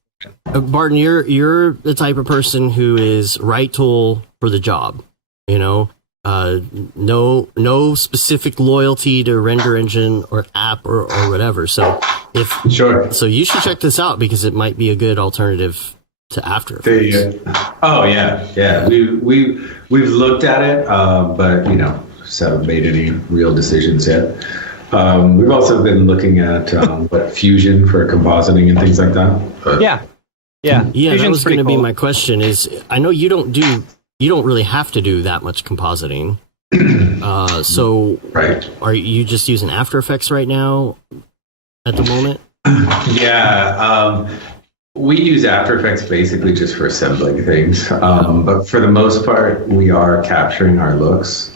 Barton, you're the type of person who is right tool for the job, you know? No specific loyalty to render engine or app or whatever. So so you should check this out because it might be a good alternative to After Effects. Oh yeah. We've looked at it, but you know, just haven't made any real decisions yet. We've also been looking at Fusion for compositing and things like that. But, yeah. Fusion's that was going to be my question. Is I know you don't really have to do that much compositing. So are you just using After Effects right now at the moment? Yeah. We use After Effects basically just for assembling things. But for the most part, we are capturing our looks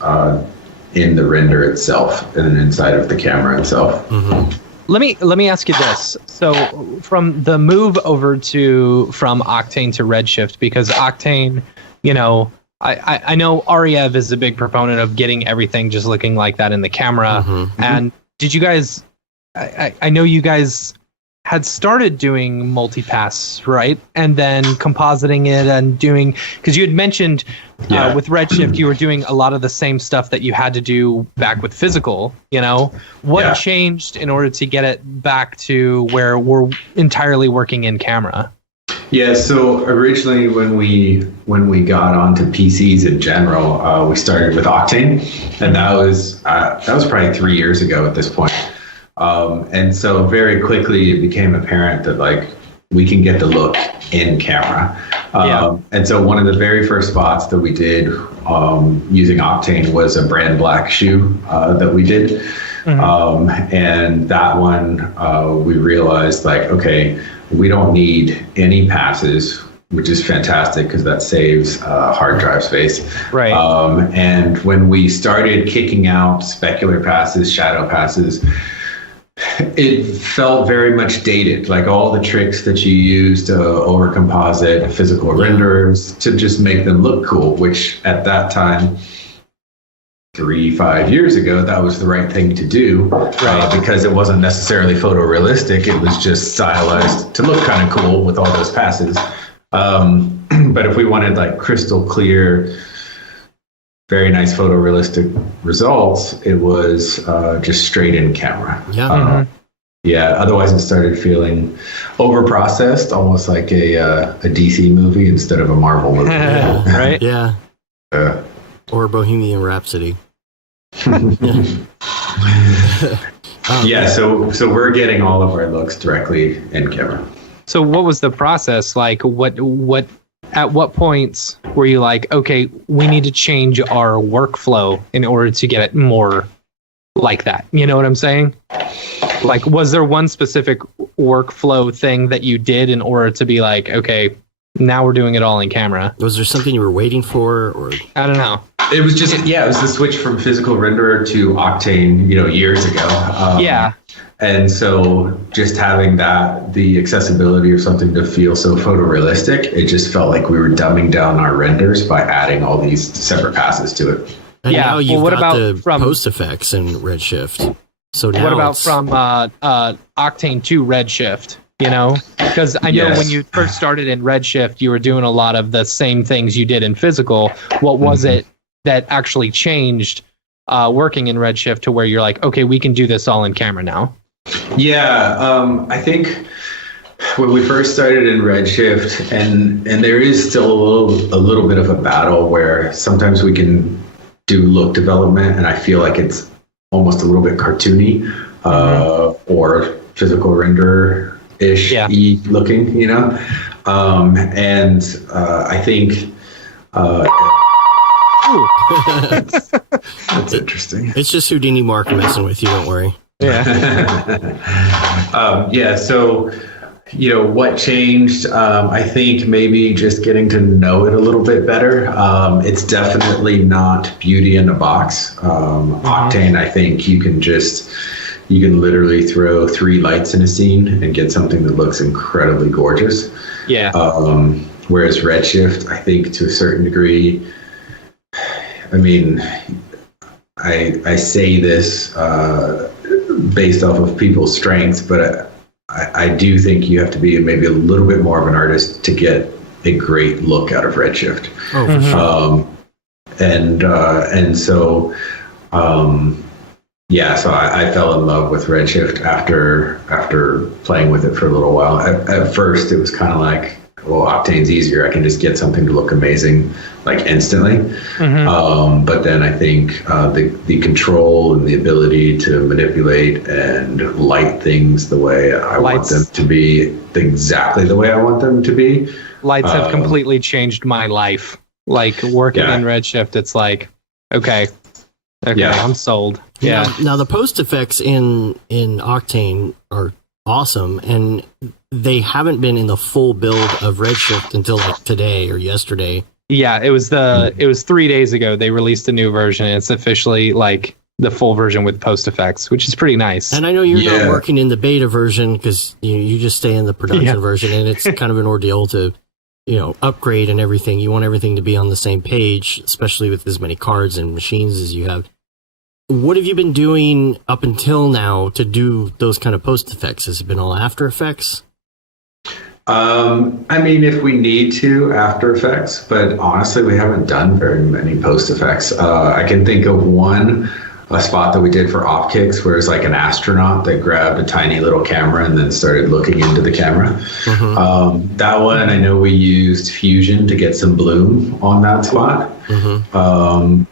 in the render itself and inside of the camera itself. Mm-hmm. Let me ask you this. So from the move over from Octane to Redshift, because Octane, you know, I know Ariev is a big proponent of getting everything just looking like that in the camera. Mm-hmm. And did you guys, I know you guys had started doing multipass, right? And then compositing it and doing, because you had mentioned with Redshift, you were doing a lot of the same stuff that you had to do back with physical, you know? What changed in order to get it back to where we're entirely working in camera? Yeah, so originally when we got onto PCs in general, we started with Octane, and that was probably 3 years ago at this point. And so very quickly it became apparent that like we can get the look in camera. And so one of the very first spots that we did using Octane was a brand black shoe that we did. And that one we realized like, okay, we don't need any passes, which is fantastic because that saves hard drive space. Right. And when we started kicking out specular passes, shadow passes, it felt very much dated, like all the tricks that you use to overcomposite physical renderers to just make them look cool, which at that time, 3-5 years ago, that was the right thing to do, because it wasn't necessarily photorealistic. It was just stylized to look kind of cool with all those passes. But if we wanted like crystal clear, very nice photorealistic results, it was just straight in camera. Yeah. Otherwise, it started feeling overprocessed, almost like a DC movie instead of a Marvel movie. Right? Yeah. Or Bohemian Rhapsody. Yeah, so we're getting all of our looks directly in camera. So what was the process like? What at what points were you like, okay, we need to change our workflow in order to get it more like that? You know what I'm saying? Like, was there one specific workflow thing that you did in order to be like, okay, now we're doing it all in camera? Was there something you were waiting for, or I don't know? It was just, it was the switch from physical renderer to Octane, years ago. And so just having the accessibility of something to feel so photorealistic, it just felt like we were dumbing down our renders by adding all these separate passes to it. And now you've got the post effects in Redshift. So now what about from Octane to Redshift? Because I know when you first started in Redshift, you were doing a lot of the same things you did in physical. What was it that actually changed working in Redshift to where you're like, okay, we can do this all in camera now? Yeah, I think when we first started in Redshift, and there is still a little bit of a battle where sometimes we can do look development, and I feel like it's almost a little bit cartoony or physical render-ish looking, and I think that's interesting. It's just Houdini Mark messing with you, don't worry. So what changed? I think maybe just getting to know it a little bit better. It's definitely not beauty in a box. Octane, I think you can literally throw 3 lights in a scene and get something that looks incredibly gorgeous. Whereas Redshift, I think to a certain degree, I mean, I say this based off of people's strengths, but I do think you have to be maybe a little bit more of an artist to get a great look out of Redshift. So I fell in love with Redshift after playing with it for a little while. At first, it was kind of like, well, Octane's easier. I can just get something to look amazing like instantly. But then I think the control and the ability to manipulate and light things the way I want them to be, exactly the way I want them to be. Lights have completely changed my life. Like working in Redshift, it's like, okay, I'm sold. Now the post effects in Octane are awesome, and they haven't been in the full build of Redshift until like today or yesterday. Yeah, it was 3 days ago they released a new version. It's officially like the full version with post effects, which is pretty nice. And I know you're not working in the beta version because you just stay in the production version, and it's kind of an ordeal to upgrade and everything. You want everything to be on the same page, especially with as many cards and machines as you have. What have you been doing up until now to do those kind of post effects? Has it been all After Effects? I mean, if we need to, After Effects, but honestly, we haven't done very many post effects. I can think of one a spot that we did for op kicks where it's like an astronaut that grabbed a tiny little camera and then started looking into the camera. That one, I know we used Fusion to get some bloom on that spot.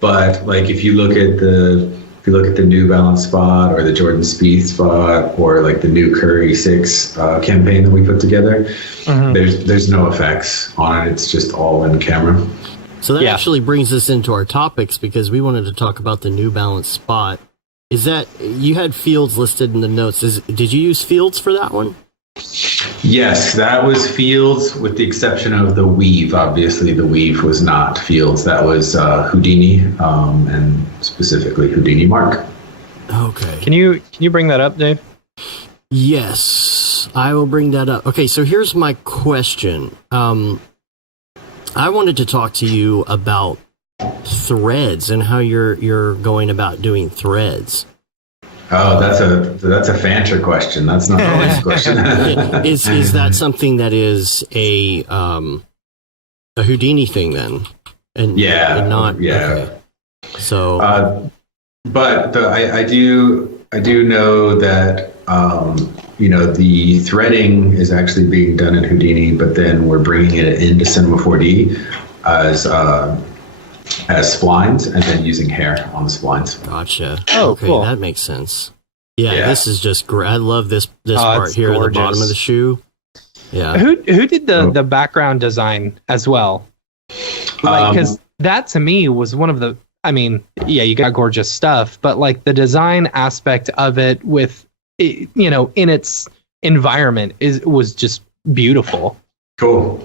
But like if you look at the New Balance spot or the Jordan Spieth spot or like the new Curry 6 campaign that we put together, there's no effects on it. It's just all in camera. So that actually brings us into our topics because we wanted to talk about the New Balance spot. Is that, you had Fields listed in the notes. Did you use Fields for that one? Yes, that was Fields with the exception of the weave. Obviously, the weave was not Fields. That was Houdini and specifically Houdini Mark. Okay. Can you bring that up, Dave? Yes, I will bring that up. Okay, so here's my question. I wanted to talk to you about threads and how you're going about doing threads. Oh, that's a Fancher question. That's not always a question. Is that something that is a Houdini thing then? And not okay. So, but I do know that the threading is actually being done in Houdini, but then we're bringing it into Cinema 4D as splines and then using hair on the splines. Gotcha. Oh, okay, cool. That makes sense. Yeah, this is just great. I love this part here at the bottom of the shoe. Yeah. Who did the background design as well? Because that to me was one of the. I mean, yeah, you got gorgeous stuff, but like the design aspect of it with, in its environment was just beautiful. Cool.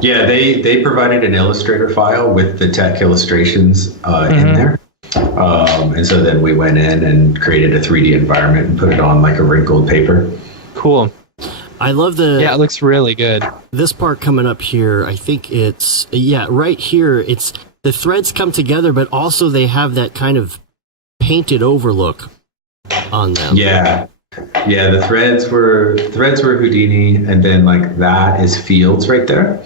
Yeah, they provided an Illustrator file with the tech illustrations in there. And so then we went in and created a 3D environment and put it on like a wrinkled paper. Cool. I love it looks really good. This part coming up here, I think it's, right here, it's the threads come together, but also they have that kind of painted over look on them. Yeah. Yeah, the threads were Houdini, and then like that is Fields right there.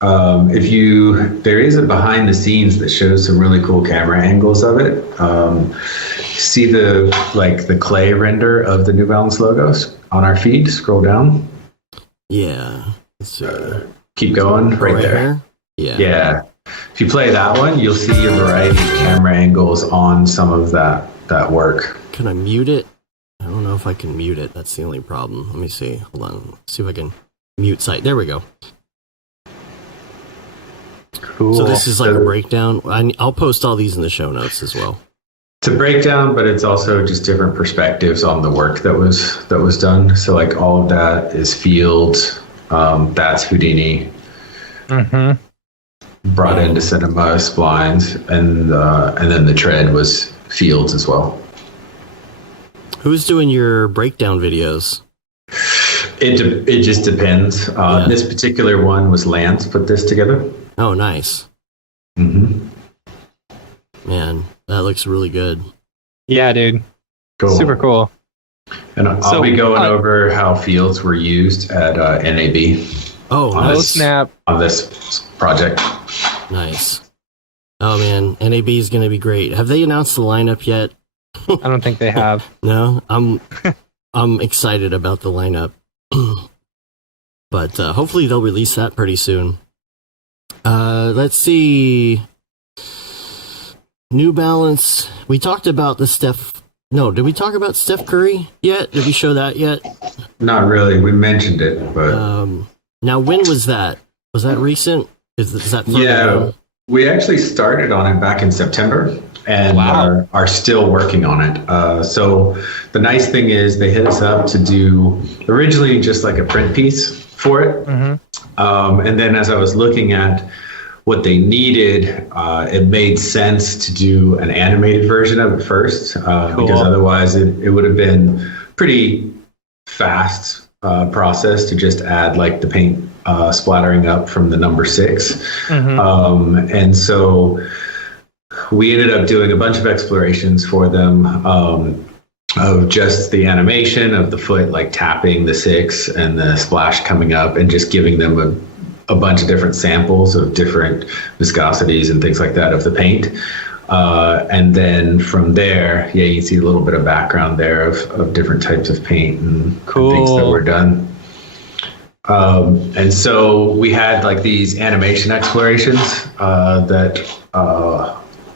There is a behind the scenes that shows some really cool camera angles of it. See the clay render of the New Balance logos on our feed. Scroll down. Yeah. Keep going right there. Yeah. Yeah. If you play that one, you'll see a variety of camera angles on some of that work. Can I mute it? I don't know if I can mute it. That's the only problem. Let me see. Hold on. Let's see if I can mute site. There we go. Cool. So this is like a breakdown. I'll post all these in the show notes as well. It's a breakdown, but it's also just different perspectives on the work that was done. So like all of that is Fields. That's Houdini. Brought into Cinema splines, and then the tread was Fields as well. Who's doing your breakdown videos? It just depends. This particular one was Lance put this together. Oh, nice. Man, that looks really good. Yeah, dude. Cool. Super cool. And I'll be going over how Fields were used at NAB. Oh, snap. On this project. Nice. Oh, man. NAB is going to be great. Have they announced the lineup yet? I don't think they have. No, I'm excited about the lineup. But hopefully they'll release that pretty soon. Let's see. New Balance. We talked about the Steph. No, did we talk about Steph Curry yet? Did we show that yet? Not really. We mentioned it, but now when was that? Was that recent? Is that further down? We actually started on it back in September and are still working on it. So the nice thing is they hit us up to do originally just like a print piece for it. And then as I was looking at what they needed, it made sense to do an animated version of it first, because otherwise it would have been pretty fast process to just add like the paint splattering up from the number 6. And so we ended up doing a bunch of explorations for them of just the animation of the foot like tapping the 6 and the splash coming up, and just giving them a bunch of different samples of different viscosities and things like that of the paint. And then from there, yeah, you can see a little bit of background there of different types of paint and things that were done. And so we had like these animation explorations that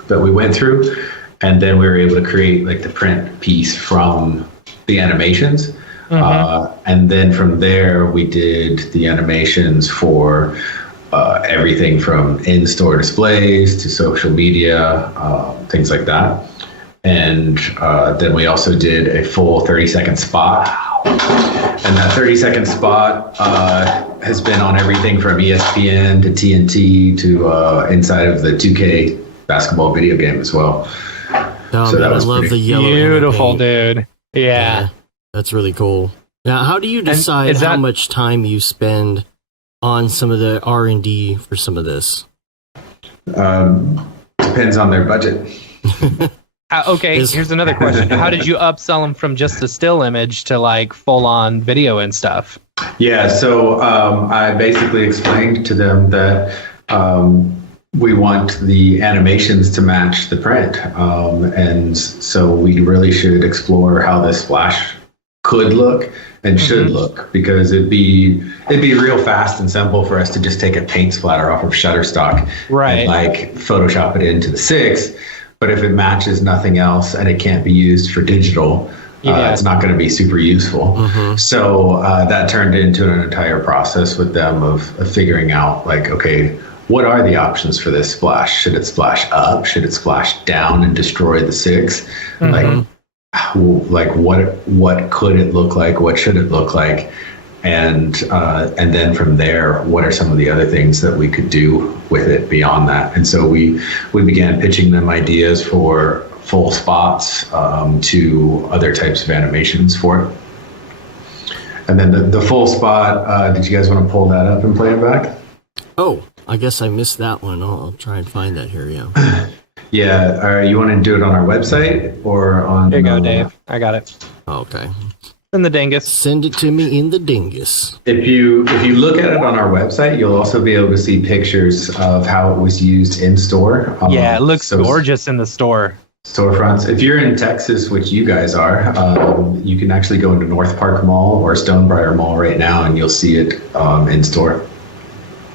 we went through, and then we were able to create like the print piece from the animations. And then from there, we did the animations for everything from in-store displays to social media, things like that. And then we also did a full 30-second spot. And that 30-second spot has been on everything from ESPN to TNT to inside of the 2K basketball video game as well. Oh, so man, I love the yellow. Beautiful, dude. Yeah. That's really cool. Now, how do you decide how much time you spend on some of the R&D for some of this? Depends on their budget. Okay, here's another question. How did you upsell them from just a still image to like full-on video and stuff? Yeah, so I basically explained to them that we want the animations to match the print. And so we really should explore how this splash could look and should look, because it'd be real fast and simple for us to just take a paint splatter off of Shutterstock and like Photoshop it into the 6. But if it matches nothing else and it can't be used for digital, it's not going to be super useful. So that turned into an entire process with them of figuring out like, okay, what are the options for this splash? Should it splash up? Should it splash down and destroy the 6? Like what could it look like? What should it look like? And then from there, what are some of the other things that we could do with it beyond that? And so we began pitching them ideas for full spots to other types of animations for it. And then the full spot, did you guys want to pull that up and play it back? Oh, I guess I missed that one. I'll try and find that here, yeah. Yeah, you want to do it on our website or on... Here you go, Dave. I got it. Okay. In the dingus. Send it to me in the dingus. If you look at it on our website, you'll also be able to see pictures of how it was used in store. Yeah, it looks gorgeous in the store. Storefronts. If you're in Texas, which you guys are, you can actually go into North Park Mall or Stonebriar Mall right now, and you'll see it in store.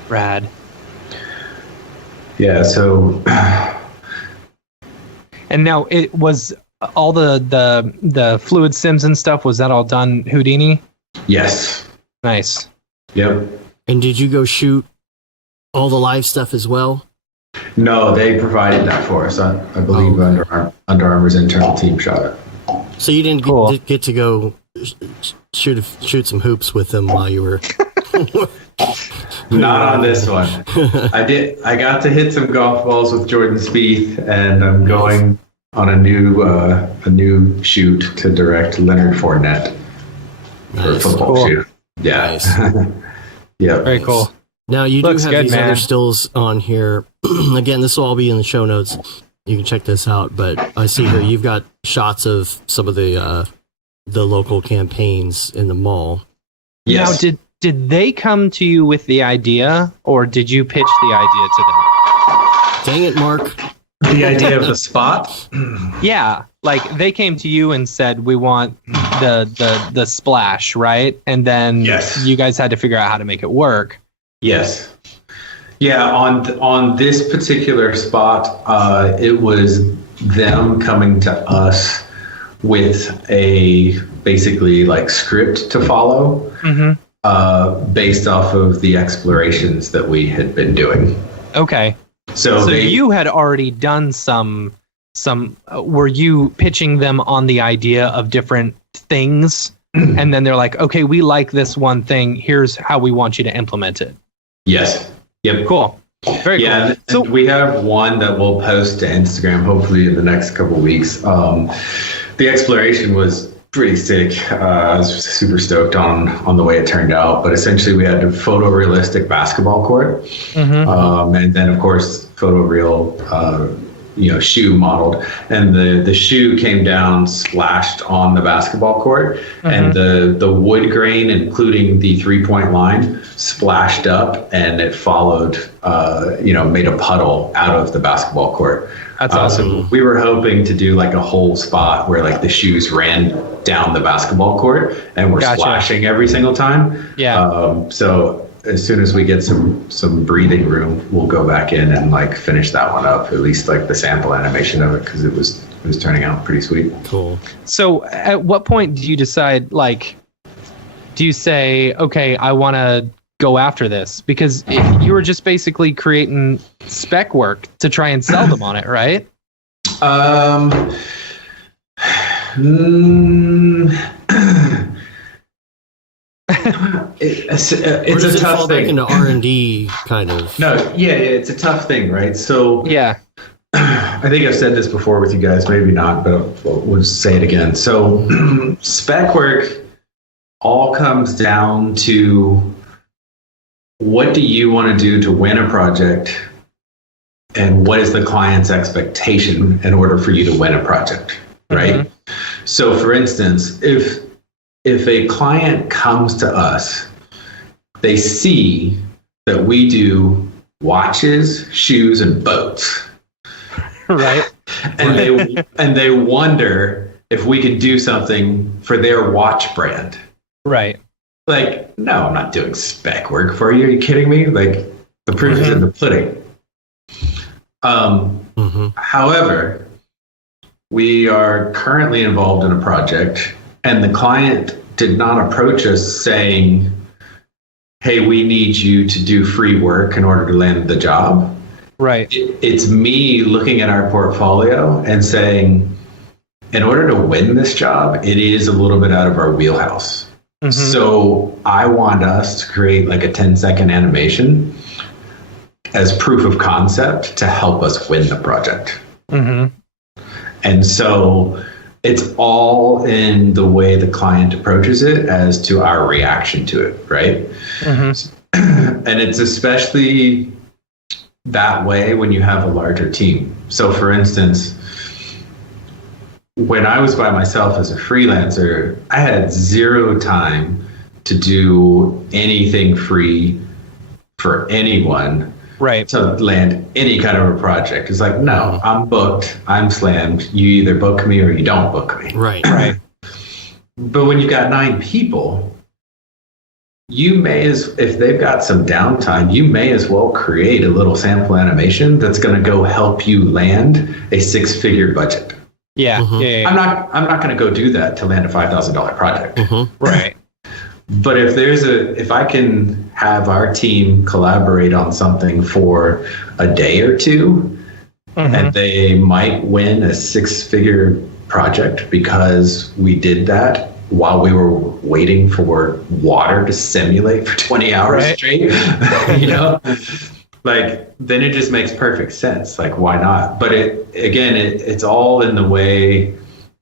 Rad. Yeah. So. And now it was all the fluid sims and stuff. Was that all done Houdini? Yes. Nice. Yep. And did you go shoot all the live stuff as well? No, they provided that for us. I believe Under Armour's internal team shot it. So you didn't get to go shoot some hoops with them while you were. Not on this one. I got to hit some golf balls with Jordan Spieth, and I'm going on a new shoot to direct Leonard Fournette for a football shoot. Yeah. Nice. Yeah. Very cool. Now you do have these other stills on here. Again, this will all be in the show notes. You can check this out. But I see here you've got shots of some of the local campaigns in the mall. Yes. Now, did they come to you with the idea, or did you pitch the idea to them? Dang it, Mark. The idea of the spot? Yeah, like they came to you and said, we want the splash, right? And then you guys had to figure out how to make it work. Yes. Yeah, on this particular spot, it was them coming to us with a basically like script to follow. Based off of the explorations that we had been doing. Okay. So you had already done some. Were you pitching them on the idea of different things, and then they're like, "Okay, we like this one thing. Here's how we want you to implement it." Yes. Yep. Cool. Very cool. Yeah. So we have one that we'll post to Instagram hopefully in the next couple of weeks. The exploration was pretty sick. I was super stoked on the way it turned out. But essentially, we had a photorealistic basketball court, and then of course photoreal, shoe modeled. And the shoe came down, splashed on the basketball court, and the wood grain, including the 3-point line, splashed up, and it followed. Made a puddle out of the basketball court. That's awesome. We were hoping to do like a whole spot where like the shoes ran down the basketball court and were splashing every single time. Yeah. So as soon as we get some breathing room, we'll go back in and like finish that one up, at least like the sample animation of it, because it was turning out pretty sweet. Cool. So at what point do you decide, like, do you say, okay, I want to go after this? Because you were just basically creating spec work to try and sell them on it, right? It's a tough thing. Into R&D kind of. No, yeah, it's a tough thing, right? So yeah, I think I've said this before with you guys, maybe not, but we'll just say it again. So spec work all comes down to, what do you want to do to win a project, and what is the client's expectation in order for you to win a project, right? Mm-hmm. So for instance, if a client comes to us, they see that we do watches, shoes, and boats. Right. And they wonder if we can do something for their watch brand. Right. Like, no, I'm not doing spec work for you. Are you kidding me? Like, the proof is in the pudding. However, we are currently involved in a project, and the client did not approach us saying, hey, we need you to do free work in order to land the job. Right. It's me looking at our portfolio and saying, in order to win this job, it is a little bit out of our wheelhouse. Mm-hmm. So I want us to create like a 10-second animation as proof of concept to help us win the project. Mm-hmm. And so it's all in the way the client approaches it as to our reaction to it, right? Mm-hmm. And it's especially that way when you have a larger team. So for instance, when I was by myself as a freelancer, I had zero time to do anything free for anyone, right, to land any kind of a project. It's like, no, I'm booked, I'm slammed. You either book me or you don't book me. Right. Right. But when you got 9 people, you may if they've got some downtime, you may as well create a little sample animation that's going to go help you land a 6-figure budget. Yeah. Mm-hmm. Yeah. I'm not going to go do that to land a $5,000 project. Mm-hmm. Right. But if I can have our team collaborate on something for a day or two, and they might win a 6-figure project because we did that while we were waiting for water to simulate for 20 hours straight, you know, like, then it just makes perfect sense. Like, why not? But it's all in the way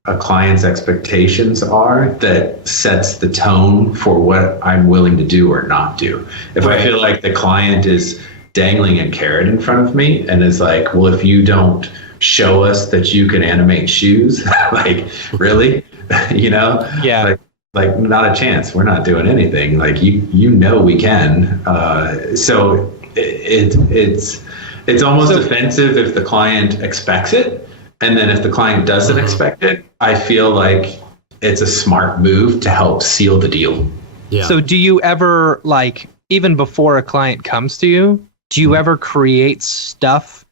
a client's expectations are that sets the tone for what I'm willing to do or not do. If I feel like the client is dangling a carrot in front of me and is like, well, if you don't show us that you can animate shoes, like, really? You know? Yeah. Like not a chance. We're not doing anything. Like, you know we can. So it's almost offensive if the client expects it. And then if the client doesn't expect it, I feel like it's a smart move to help seal the deal. Yeah. So do you ever, like, even before a client comes to you, do you ever create stuff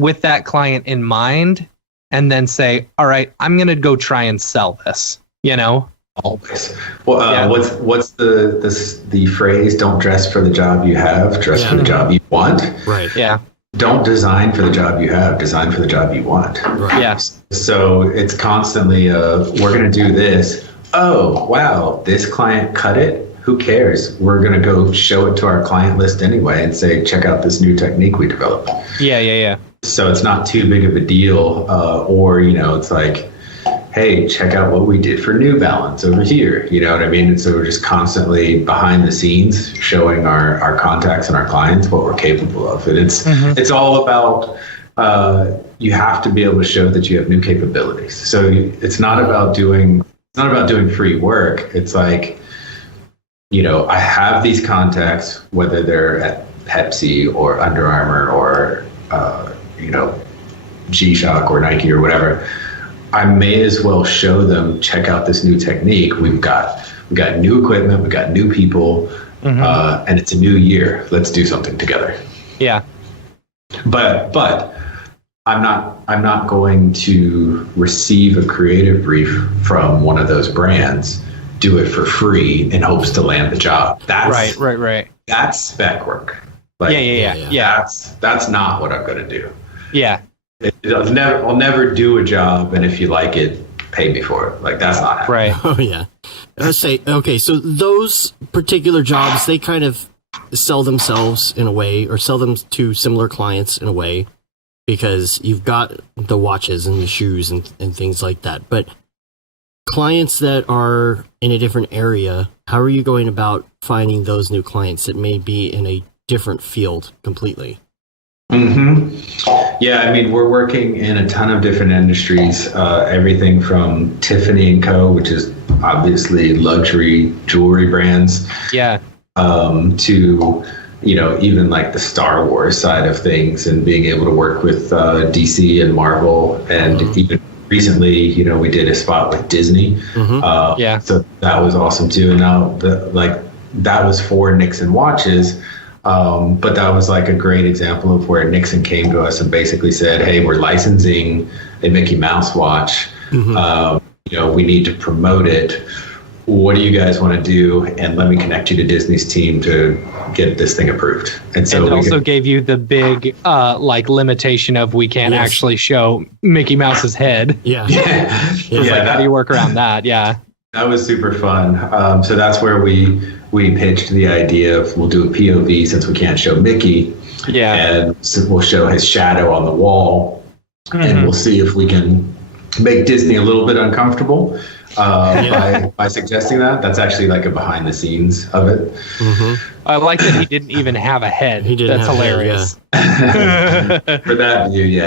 with that client in mind and then say, all right, I'm going to go try and sell this, you know? Always. Well, what's the phrase? Don't dress for the job you have, dress for the job you want. Right. Yeah. Don't design for the job you have, design for the job you want. Right. Yes. So it's constantly, we're going to do this. Oh, wow, this client cut it. Who cares? We're going to go show it to our client list anyway and say, check out this new technique we developed. Yeah. So it's not too big of a deal. Or, you know, it's like, hey, check out what we did for New Balance over here. You know what I mean? And so we're just constantly behind the scenes showing our contacts and our clients what we're capable of. And it's all about, you have to be able to show that you have new capabilities. So it's not about doing free work. It's like, you know, I have these contacts, whether they're at Pepsi or Under Armour or, you know, G-Shock or Nike or whatever, I may as well show them, check out this new technique. We've got new equipment, we've got new people, and it's a new year. Let's do something together. Yeah. But I'm not going to receive a creative brief from one of those brands, do it for free in hopes to land the job. That's right. That's spec work. Like, yeah. That's not what I'm going to do. Yeah. I'll never do a job, and if you like it, pay me for it. Like, that's not happening. Right. Oh yeah. Okay, so those particular jobs, they kind of sell themselves in a way, or sell them to similar clients in a way, because you've got the watches and the shoes and things like that. But clients that are in a different area, how are you going about finding those new clients that may be in a different field completely? Yeah, I mean, we're working in a ton of different industries, everything from Tiffany & Co., which is obviously luxury jewelry brands, to, even like the Star Wars side of things, and being able to work with DC and Marvel, and even recently, we did a spot with Disney. So that was awesome too. And now that was for Nixon watches. But that was like a great example of where Nixon came to us and basically said, hey, we're licensing a Mickey Mouse watch. We need to promote it. What do you guys want to do? And let me connect you to Disney's team to get this thing approved. And so it also gave you the big limitation of we can't actually show Mickey Mouse's head. How do you work around that? Yeah. That was super fun. So that's where we pitched the idea of, we'll do a POV since we can't show Mickey. And we'll show his shadow on the wall, and we'll see if we can make Disney a little bit uncomfortable by suggesting that. That's actually like a behind the scenes of it. I like that he didn't even have a head. That's hilarious. For that view,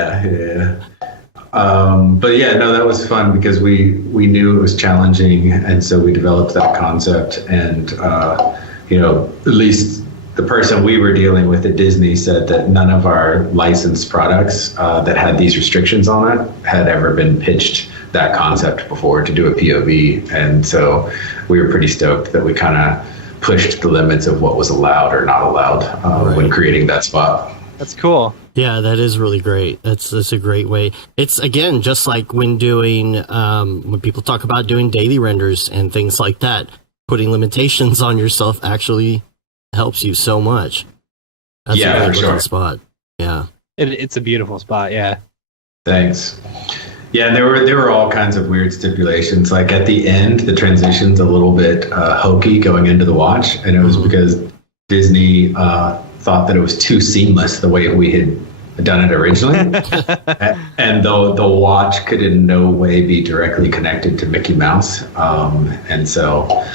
but that was fun because we knew it was challenging, and so we developed that concept. And at least the person we were dealing with at Disney said that none of our licensed products that had these restrictions on it had ever been pitched that concept before to do a POV. And so we were pretty stoked that we kind of pushed the limits of what was allowed or not allowed when creating that spot. That's cool. Yeah, that is really great. That's a great way. It's, again, just like when doing, when people talk about doing daily renders and things like that, putting limitations on yourself actually helps you so much. That's a great looking spot. Yeah. It's a beautiful spot, yeah. Thanks. Yeah, there were all kinds of weird stipulations. Like at the end, the transition's a little bit hokey going into the watch, and it was because Disney thought that it was too seamless the way we had done it originally. And the watch could in no way be directly connected to Mickey Mouse. And so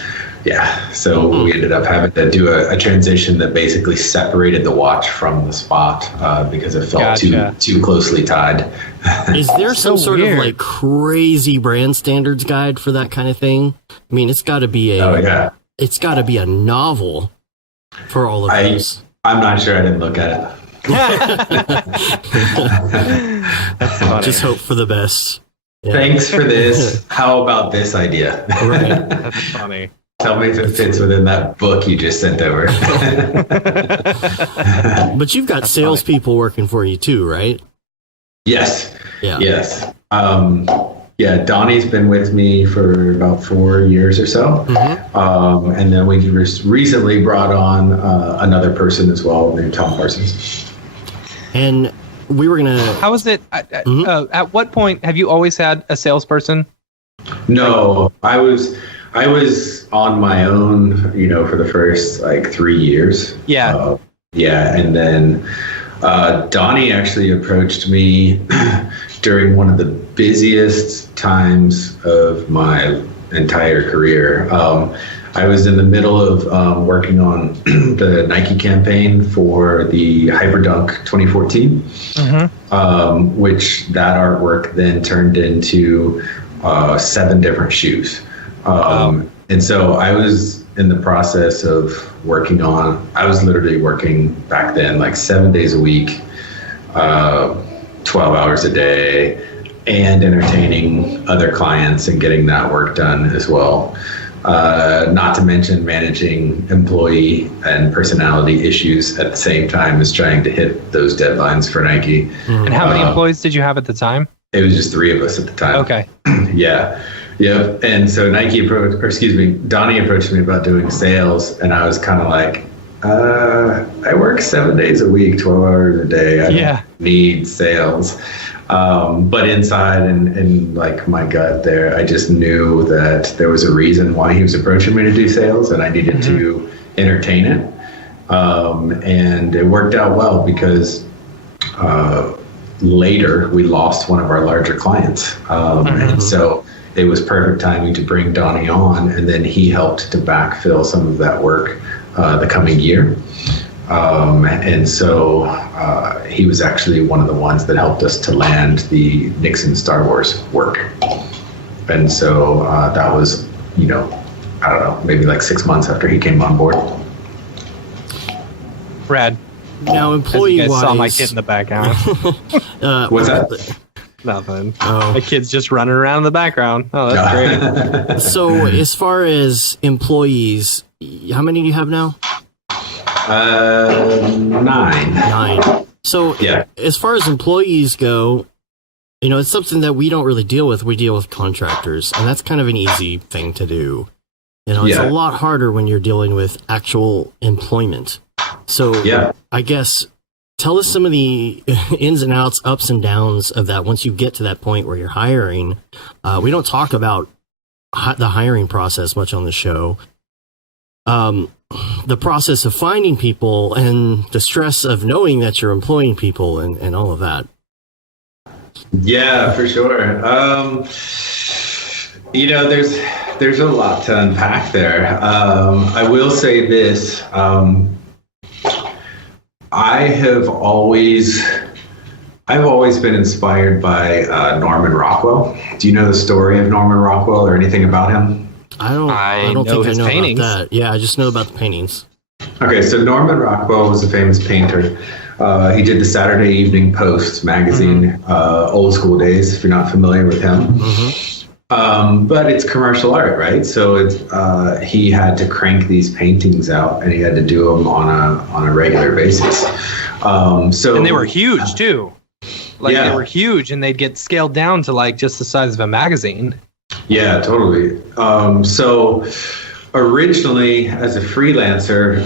we ended up having to do a transition that basically separated the watch from the spot because it felt too closely tied. Is there some sort of like crazy brand standards guide for that kind of thing? I mean, it's got to be it's got to be a novel for all of those. I'm not sure. I didn't look at it. That's funny. Just hope for the best. Yeah. Thanks for this. How about this idea? Right. That's funny. Tell me if it fits within that book you just sent over. But you've got salespeople working for you too, right? Yes. Yeah. Yes. Donnie's been with me for about 4 years or so. And then we recently brought on another person as well named Tom Parsons. And we were going to... How is it? At what point have you always had a salesperson? No, I was on my own, for the first 3 years. Yeah. And then Donnie actually approached me during one of the busiest times of my entire career. I was in the middle of working on the Nike campaign for the Hyperdunk 2014, which that artwork then turned into 7 different shoes. And so I was in the process of I was literally working back then 7 days a week, 12 hours a day and entertaining other clients and getting that work done as well. Not to mention managing employee and personality issues at the same time as trying to hit those deadlines for Nike. And how many employees did you have at the time? It was just 3 of us at the time. Okay. Yeah. Yep. And so Donnie approached me about doing sales, and I was kind of like, I work 7 days a week, 12 hours a day. I don't need sales. But inside and like my gut there, I just knew that there was a reason why he was approaching me to do sales, and I needed to entertain it. And it worked out well because later we lost one of our larger clients. And so it was perfect timing to bring Donnie on, and then he helped to backfill some of that work the coming year. And so he was actually one of the ones that helped us to land the Nixon Star Wars work. And so that was, I don't know, maybe like 6 months after he came on board. Brad. Now, employee-wise, you guys saw my kid in the background. What's that? Nothing. The kid's just running around in the background. Oh, that's great. So, as far as employees, how many do you have now? 9. So, as far as employees go, it's something that we don't really deal with. We deal with contractors, and that's kind of an easy thing to do. It's a lot harder when you're dealing with actual employment. So, I guess, tell us some of the ins and outs, ups and downs of that once you get to that point where you're hiring. We don't talk about the hiring process much on the show. The process of finding people and the stress of knowing that you're employing people and all of that. Yeah, for sure. There's a lot to unpack there. I will say this. I've always been inspired by Norman Rockwell. Do you know the story of Norman Rockwell or anything about him? I don't think I know paintings. About that. Yeah, I just know about the paintings. Okay, so Norman Rockwell was a famous painter. He did the Saturday Evening Post magazine, old school days, if you're not familiar with him. But it's commercial art, right? So he had to crank these paintings out, and he had to do them on a regular basis. And they were huge too. They were huge, and they'd get scaled down to like just the size of a magazine. Yeah, totally. So originally, as a freelancer,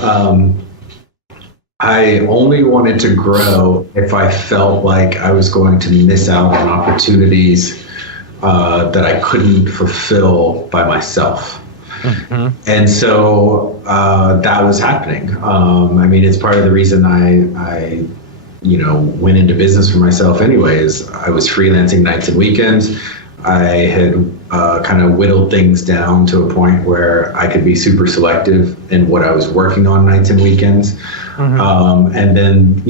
I only wanted to grow if I felt like I was going to miss out on opportunities that I couldn't fulfill by myself. And so that was happening. It's part of the reason I went into business for myself anyways. I was freelancing nights and weekends. I had kind of whittled things down to a point where I could be super selective in what I was working on nights and weekends. And then,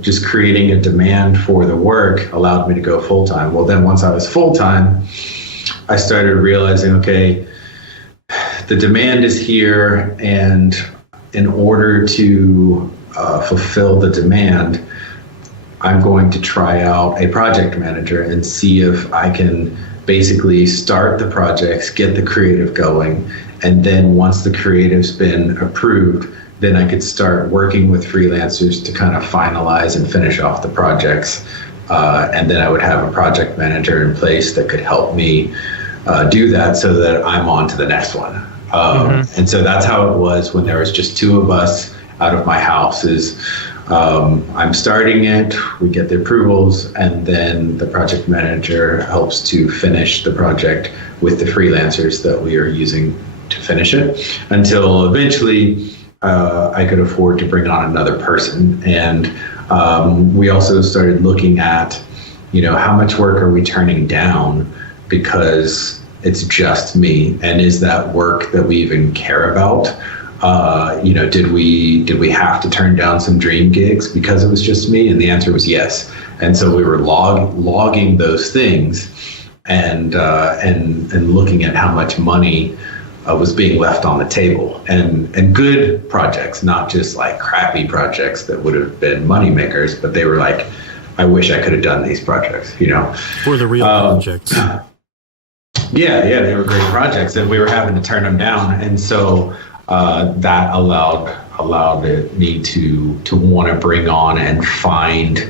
just creating a demand for the work allowed me to go full time. Well, then once I was full time, I started realizing, okay, the demand is here. And in order to fulfill the demand, I'm going to try out a project manager and see if I can basically start the projects, get the creative going. And then once the creative's been approved, then I could start working with freelancers to kind of finalize and finish off the projects. And then I would have a project manager in place that could help me do that so that I'm on to the next one. And so that's how it was when there was just 2 of us out of my house. I'm starting it, we get the approvals, and then the project manager helps to finish the project with the freelancers that we are using to finish it until eventually I could afford to bring on another person. And we also started looking at, how much work are we turning down because it's just me, and is that work that we even care about? Did we have to turn down some dream gigs because it was just me? And the answer was yes. And so we were logging those things and looking at how much money was being left on the table, and good projects, not just like crappy projects that would have been money makers, but they were like I wish I could have done these projects, For the real projects. Yeah, they were great projects, and we were having to turn them down, and so that allowed me to want to bring on and find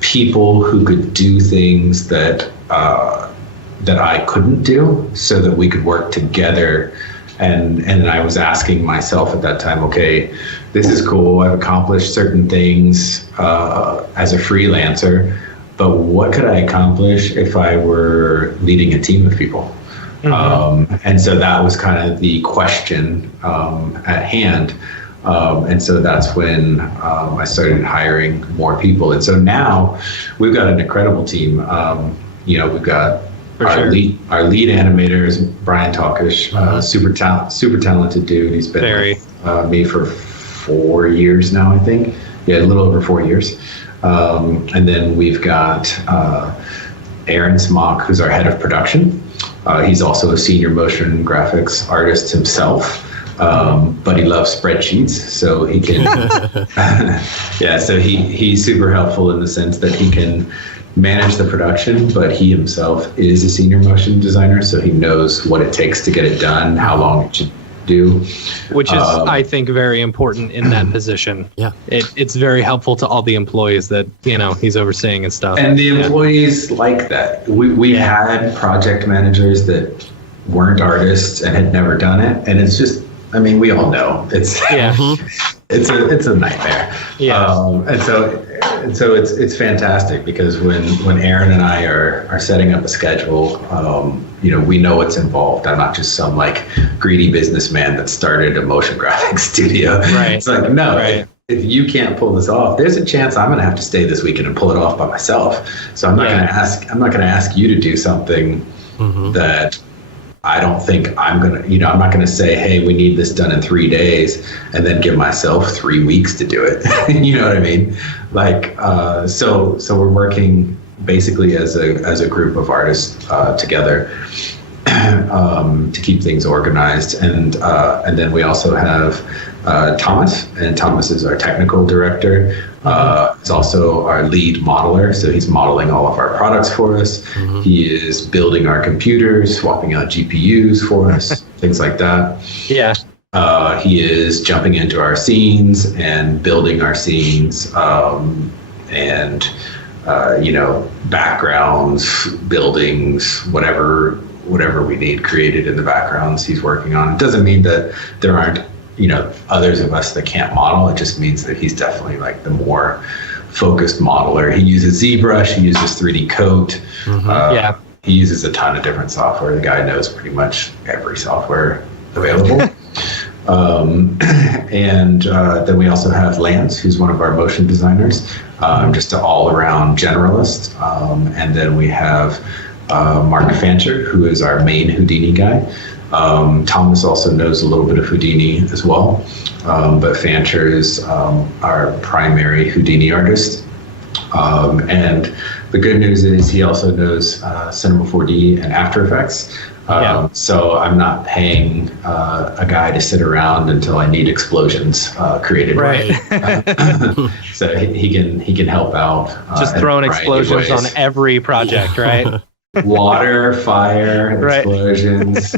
people who could do things that I couldn't do, so that we could work together. And I was asking myself at that time, okay, this is cool. I've accomplished certain things as a freelancer, but what could I accomplish if I were leading a team of people? And so that was kind of the question at hand. And so that's when I started hiring more people. And so now we've got an incredible team. We've got our lead animator is Brian Talkish, super talented dude. He's been with me for 4 years now, I think. Yeah, a little over 4 years. And then we've got Aaron Smock, who's our head of production. He's also a senior motion graphics artist himself. But he loves spreadsheets, so he can. So he's super helpful in the sense that he can manage the production, but he himself is a senior motion designer, so he knows what it takes to get it done, how long it should do. Which is, I think, very important in that position. Yeah, it's very helpful to all the employees that he's overseeing and stuff. And the employees like that. We had project managers that weren't artists and had never done it, and it's just. I mean, we all know it's it's a nightmare. Yeah. And so it's fantastic because when Aaron and I are setting up a schedule, we know what's involved. I'm not just some like greedy businessman that started a motion graphics studio. Right. It's like, no, if you can't pull this off, there's a chance I'm going to have to stay this weekend and pull it off by myself. So I'm not going to ask you to do something that I don't think I'm going to, I'm not going to say, hey, we need this done in 3 days and then give myself 3 weeks to do it. You know what I mean? Like, so we're working basically as a group of artists together to keep things organized. And then we also have Thomas, and Thomas is our technical director. He's also our lead modeler, so he's modeling all of our products for us. He is building our computers, swapping out GPUs for us, things like that. Yeah. He is jumping into our scenes and building our scenes, and backgrounds, buildings, whatever we need created in the backgrounds he's working on. It doesn't mean that there aren't others of us that can't model. It just means that he's definitely like the more focused modeler. He uses ZBrush, he uses 3D Coat. He uses a ton of different software. The guy knows pretty much every software available. And then we also have Lance, who's one of our motion designers, just an all-around generalist. And then we have Mark Fancher, who is our main Houdini guy. Thomas also knows a little bit of Houdini as well, but Fancher is our primary Houdini artist. And the good news is he also knows Cinema 4D and After Effects. So I'm not paying a guy to sit around until I need explosions created. Right. So he can help out. Just throwing explosions on every project, right? Water, fire, explosions,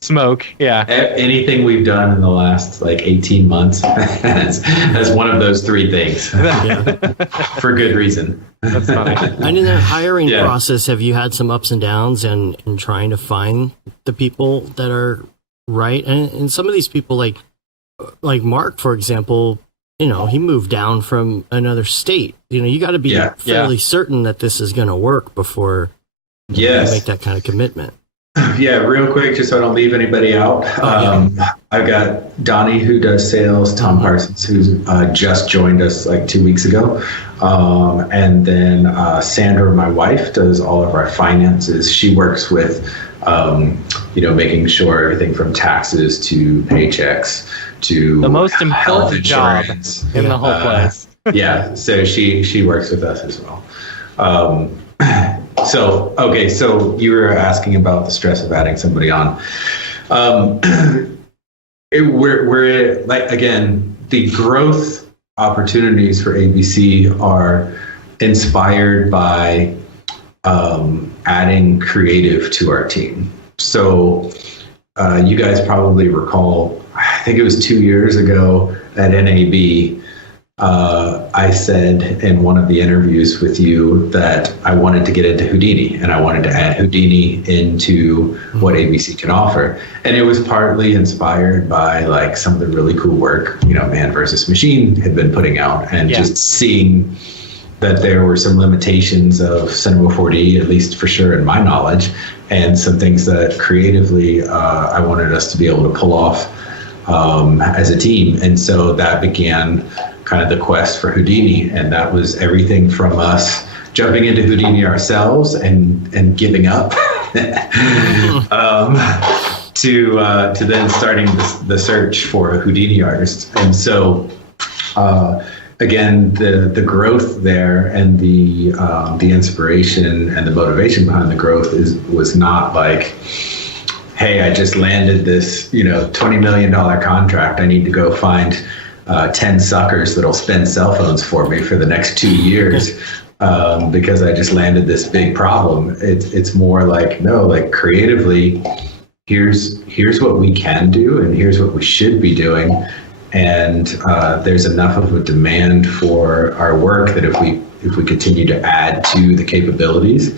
smoke, anything we've done in the last 18 months has one of those three things. For good reason. That's funny. And in that hiring process, have you had some ups and downs in trying to find the people that are right? And some of these people, like Mark, for example, he moved down from another state. You got to be fairly certain that this is going to work before you make that kind of commitment. Yeah, real quick, just so I don't leave anybody out. I've got Donnie, who does sales, Tom Parsons, who's just joined us 2 weeks ago. And then Sandra, my wife, does all of our finances. She works with, making sure everything from taxes to paychecks to the most important job in the whole place. So she works with us as well. So you were asking about the stress of adding somebody on. We're again, the growth opportunities for ABC are inspired by adding creative to our team. So you guys probably recall, I think it was 2 years ago at NAB, I said in one of the interviews with you that I wanted to get into Houdini, and I wanted to add Houdini into what ABC can offer. And it was partly inspired by like some of the really cool work, Man vs. Machine had been putting out, and just seeing that there were some limitations of Cinema 4D, at least for sure in my knowledge, and some things that creatively I wanted us to be able to pull off as a team. And so that began kind of the quest for Houdini, and that was everything from us jumping into Houdini ourselves and giving up to then starting the search for a Houdini artist. And so again, the growth there and the inspiration and the motivation behind the growth was not like, hey, I just landed this $20 million contract, I need to go find 10 suckers that'll spin cell phones for me for the next 2 years because I just landed this big problem. It's more like, no, like creatively, here's what we can do and here's what we should be doing. And there's enough of a demand for our work that if we continue to add to the capabilities,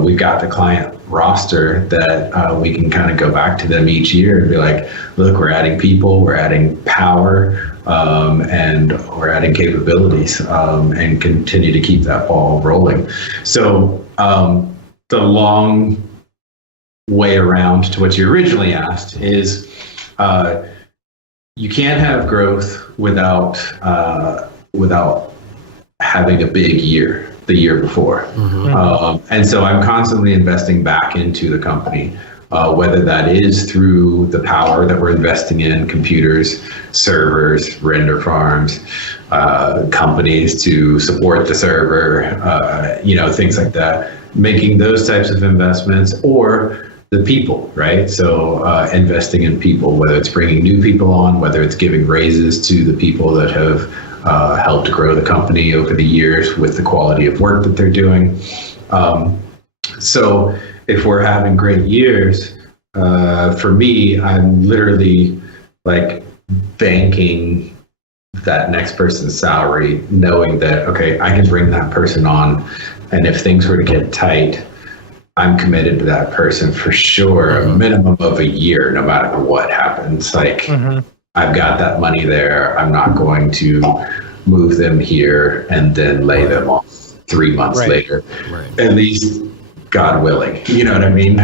we've got the client roster that we can kind of go back to them each year and be like, look, we're adding people, we're adding power, and we're adding capabilities, and continue to keep that ball rolling. So the long way around to what you originally asked is you can't have growth without having a big year the year before. And so I'm constantly investing back into the company, whether that is through the power that we're investing in computers, servers, render farms, companies to support the server, things like that, making those types of investments, or the people, right? So investing in people, whether it's bringing new people on, whether it's giving raises to the people that have helped grow the company over the years with the quality of work that they're doing. So if we're having great years, for me, I'm literally like banking that next person's salary, knowing that, okay, I can bring that person on, and if things were to get tight, I'm committed to that person for sure, a minimum of a year, no matter what happens. Like, I've got that money there. I'm not going to move them here and then lay them off 3 months later. At least, God willing. You know what I mean?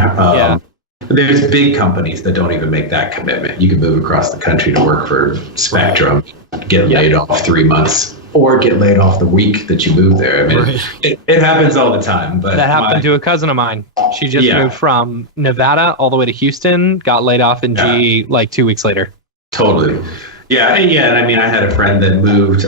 There's big companies that don't even make that commitment. You can move across the country to work for Spectrum, get laid off 3 months, or get laid off the week that you move there. I mean, it happens all the time. But that happened to a cousin of mine. She just moved from Nevada all the way to Houston, got laid off in GE like 2 weeks later. Totally. Yeah. And I mean, I had a friend that moved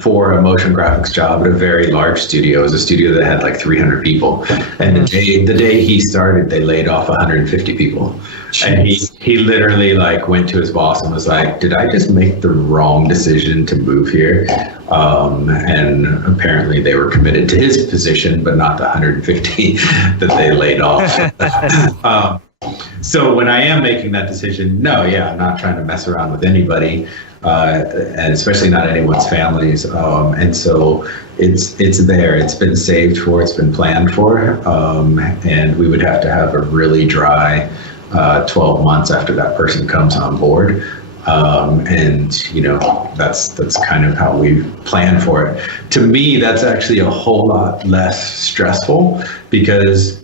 for a motion graphics job at a very large studio. It was a studio that had like 300 people. And the day he started, they laid off 150 people. Jeez. And he literally like went to his boss and was like, did I just make the wrong decision to move here? And apparently they were committed to his position, but not the 150 that they laid off. So when I am making that decision, I'm not trying to mess around with anybody, and especially not anyone's families. And so it's there. It's been saved for. It's been planned for. And we would have to have a really dry 12 months after that person comes on board. And that's kind of how we plan for it. To me, that's actually a whole lot less stressful because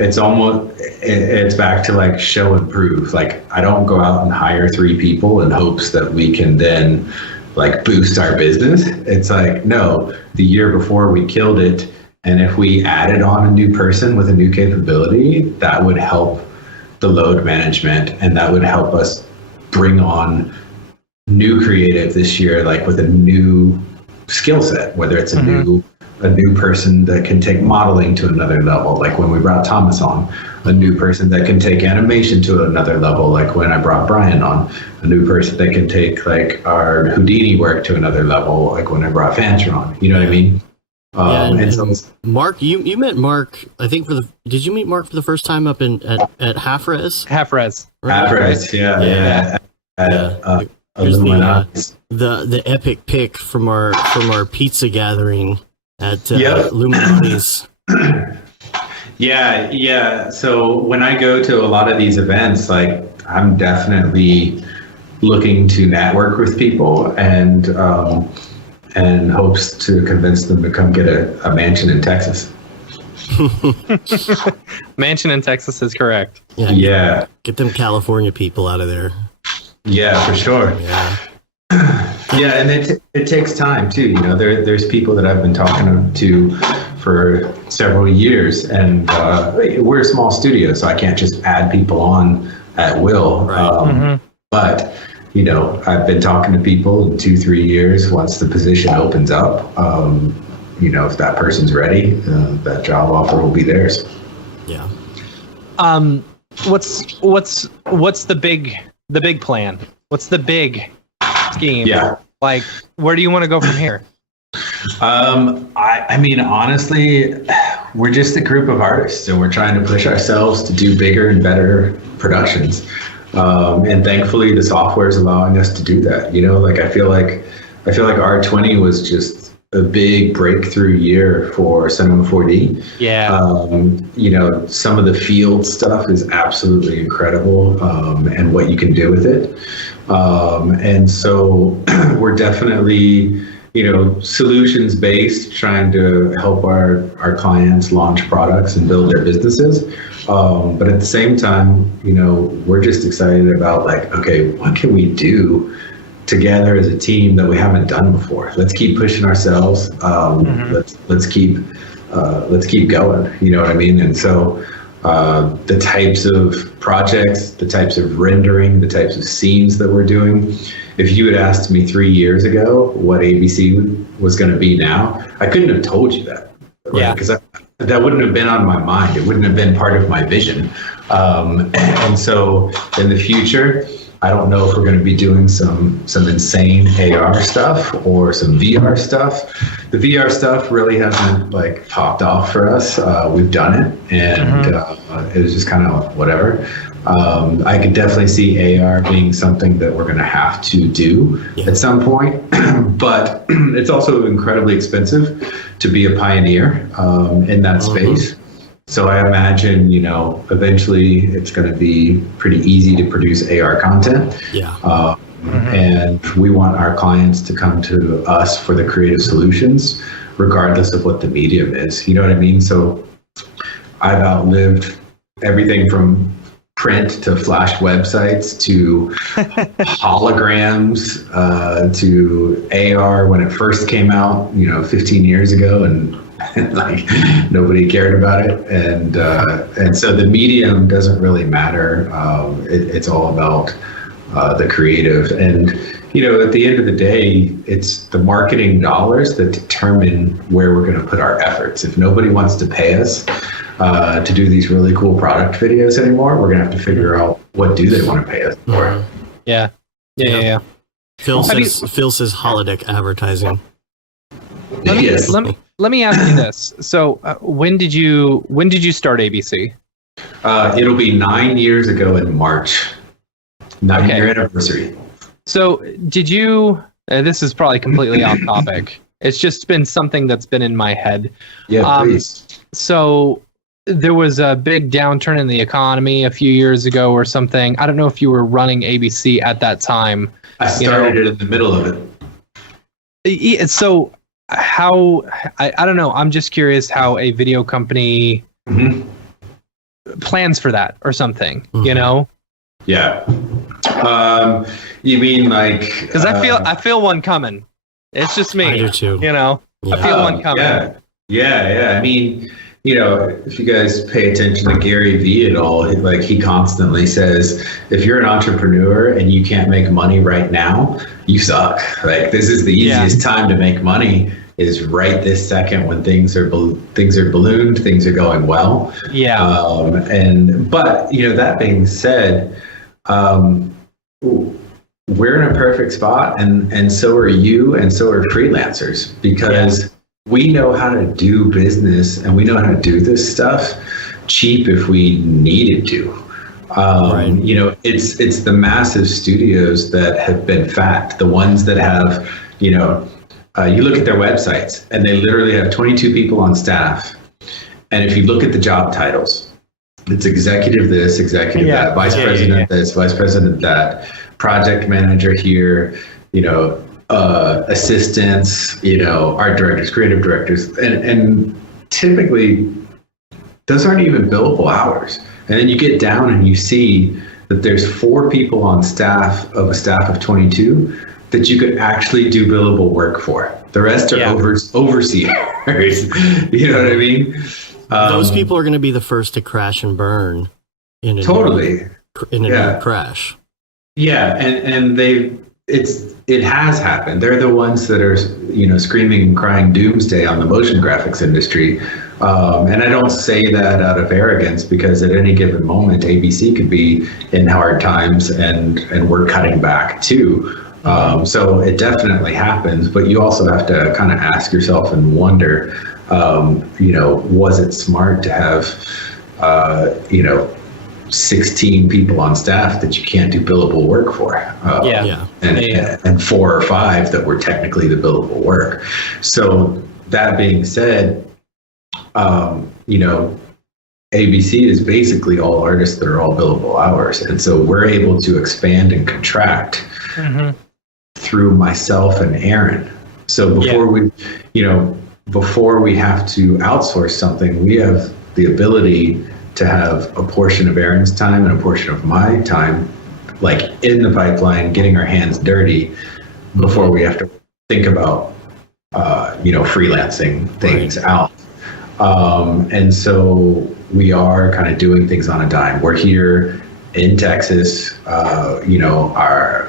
it's back to like show and prove. Like, I don't go out and hire 3 people in hopes that we can then like boost our business. It's like, no, the year before we killed it. And if we added on a new person with a new capability, that would help the load management, and that would help us bring on new creative this year, like with a new skill set, whether it's a new person that can take modeling to another level, like when we brought Thomas on, a new person that can take animation to another level, like when I brought Brian on, a new person that can take like our Houdini work to another level, like when I brought Fancher on. You know what I mean? And Mark, you met Mark, I think did you meet Mark for the first time up at Half Res? Half Res. Right? Half Res, yeah. Here's the epic pic from our pizza gathering at Illuminati's. Yeah. So when I go to a lot of these events, like I'm definitely looking to network with people and hopes to convince them to come get a mansion in Texas. Mansion in Texas is correct. Yeah. Get them California people out of there. Yeah, for sure. Yeah. Yeah, and it takes time too. You know, there's people that I've been talking to for several years, and we're a small studio, so I can't just add people on at will. Right. But you know, I've been talking to people in 2-3 years. Once the position opens up, you know, if that person's ready, that job offer will be theirs. Yeah. What's the big plan? What's the big scheme? Yeah. Like, where do you want to go from here? I mean, honestly, we're just a group of artists, and we're trying to push ourselves to do bigger and better productions. And thankfully, the software is allowing us to do that. You know, like I feel like R20 was just a big breakthrough year for Cinema 4D. Yeah. You know, some of the field stuff is absolutely incredible, and what you can do with it. And so we're definitely, you know, solutions based, trying to help our clients launch products and build their businesses. But at the same time, you know, we're just excited about like, okay, what can we do together as a team that we haven't done before? Let's keep pushing ourselves. Let's keep going. You know what I mean? And so the types of projects, the types of rendering, the types of scenes that we're doing. If you had asked me 3 years ago what ABC was going to be now, I couldn't have told you that. Right? Yeah. Because that wouldn't have been on my mind. It wouldn't have been part of my vision. And so in the future, I don't know if we're going to be doing some insane AR stuff or some VR stuff. The VR stuff really hasn't like popped off for us. We've done it, and it was just kind of whatever. I could definitely see AR being something that we're going to have to do at some point, but it's also incredibly expensive to be a pioneer in that space. So I imagine, you know, eventually it's going to be pretty easy to produce AR content. Yeah. And we want our clients to come to us for the creative solutions, regardless of what the medium is. You know what I mean? So I've outlived everything from print to flash websites to holograms to AR when it first came out, you know, 15 years ago, and like nobody cared about it, and so the medium doesn't really matter. It's all about the creative, and you know, at the end of the day, it's the marketing dollars that determine where we're going to put our efforts. If nobody wants to pay us to do these really cool product videos anymore, we're going to have to figure out what do they want to pay us for. Yeah. Phil says holodeck advertising. Let me ask you this. So when did you start ABC? It'll be 9 years ago in March. 9-year anniversary. So did you, this is probably completely off topic. It's just been something that's been in my head. Yeah, please. So there was a big downturn in the economy a few years ago or something. I don't know if you were running ABC at that time. I started it in the middle of it. So how, I don't know. I'm just curious how a video company plans for that or something, you know? Yeah. You mean like? Because I feel one coming. It's just me. I do too. You know, I feel one coming. Yeah. I mean, you know, if you guys pay attention to Gary Vee at all, like he constantly says, if you're an entrepreneur and you can't make money right now, you suck. Like this is the easiest time to make money is right this second when things are ballooned, things are going well. Yeah. But you know, that being said, we're in a perfect spot, and so are you, and so are freelancers, because we know how to do business and we know how to do this stuff cheap if we needed to. You know, it's the massive studios that have been fat, the ones that have, you know, you look at their websites and they literally have 22 people on staff. And if you look at the job titles, it's executive this, executive that, vice president this, vice president that, project manager here, you know, assistants, you know, art directors, creative directors, and typically those aren't even billable hours. And then you get down and you see that there's 4 people on staff of a staff of 22 that you could actually do billable work for. The rest are overseers. You know what I mean? Those people are going to be the first to crash and burn in a new crash. Yeah, and it has happened. They're the ones that are, you know, screaming and crying doomsday on the motion graphics industry. And I don't say that out of arrogance, because at any given moment, ABC could be in hard times and we're cutting back too. So it definitely happens, but you also have to kind of ask yourself and wonder, you know, was it smart to have, you know, 16 people on staff that you can't do billable work for? And 4 or 5 that were technically the billable work. So that being said, you know, ABC is basically all artists that are all billable hours. And so we're able to expand and contract through myself and Aaron. So before we have to outsource something, we have the ability to have a portion of Aaron's time and a portion of my time, like in the pipeline, getting our hands dirty before we have to think about, you know, freelancing things out. And so we are kind of doing things on a dime. We're here in Texas, you know,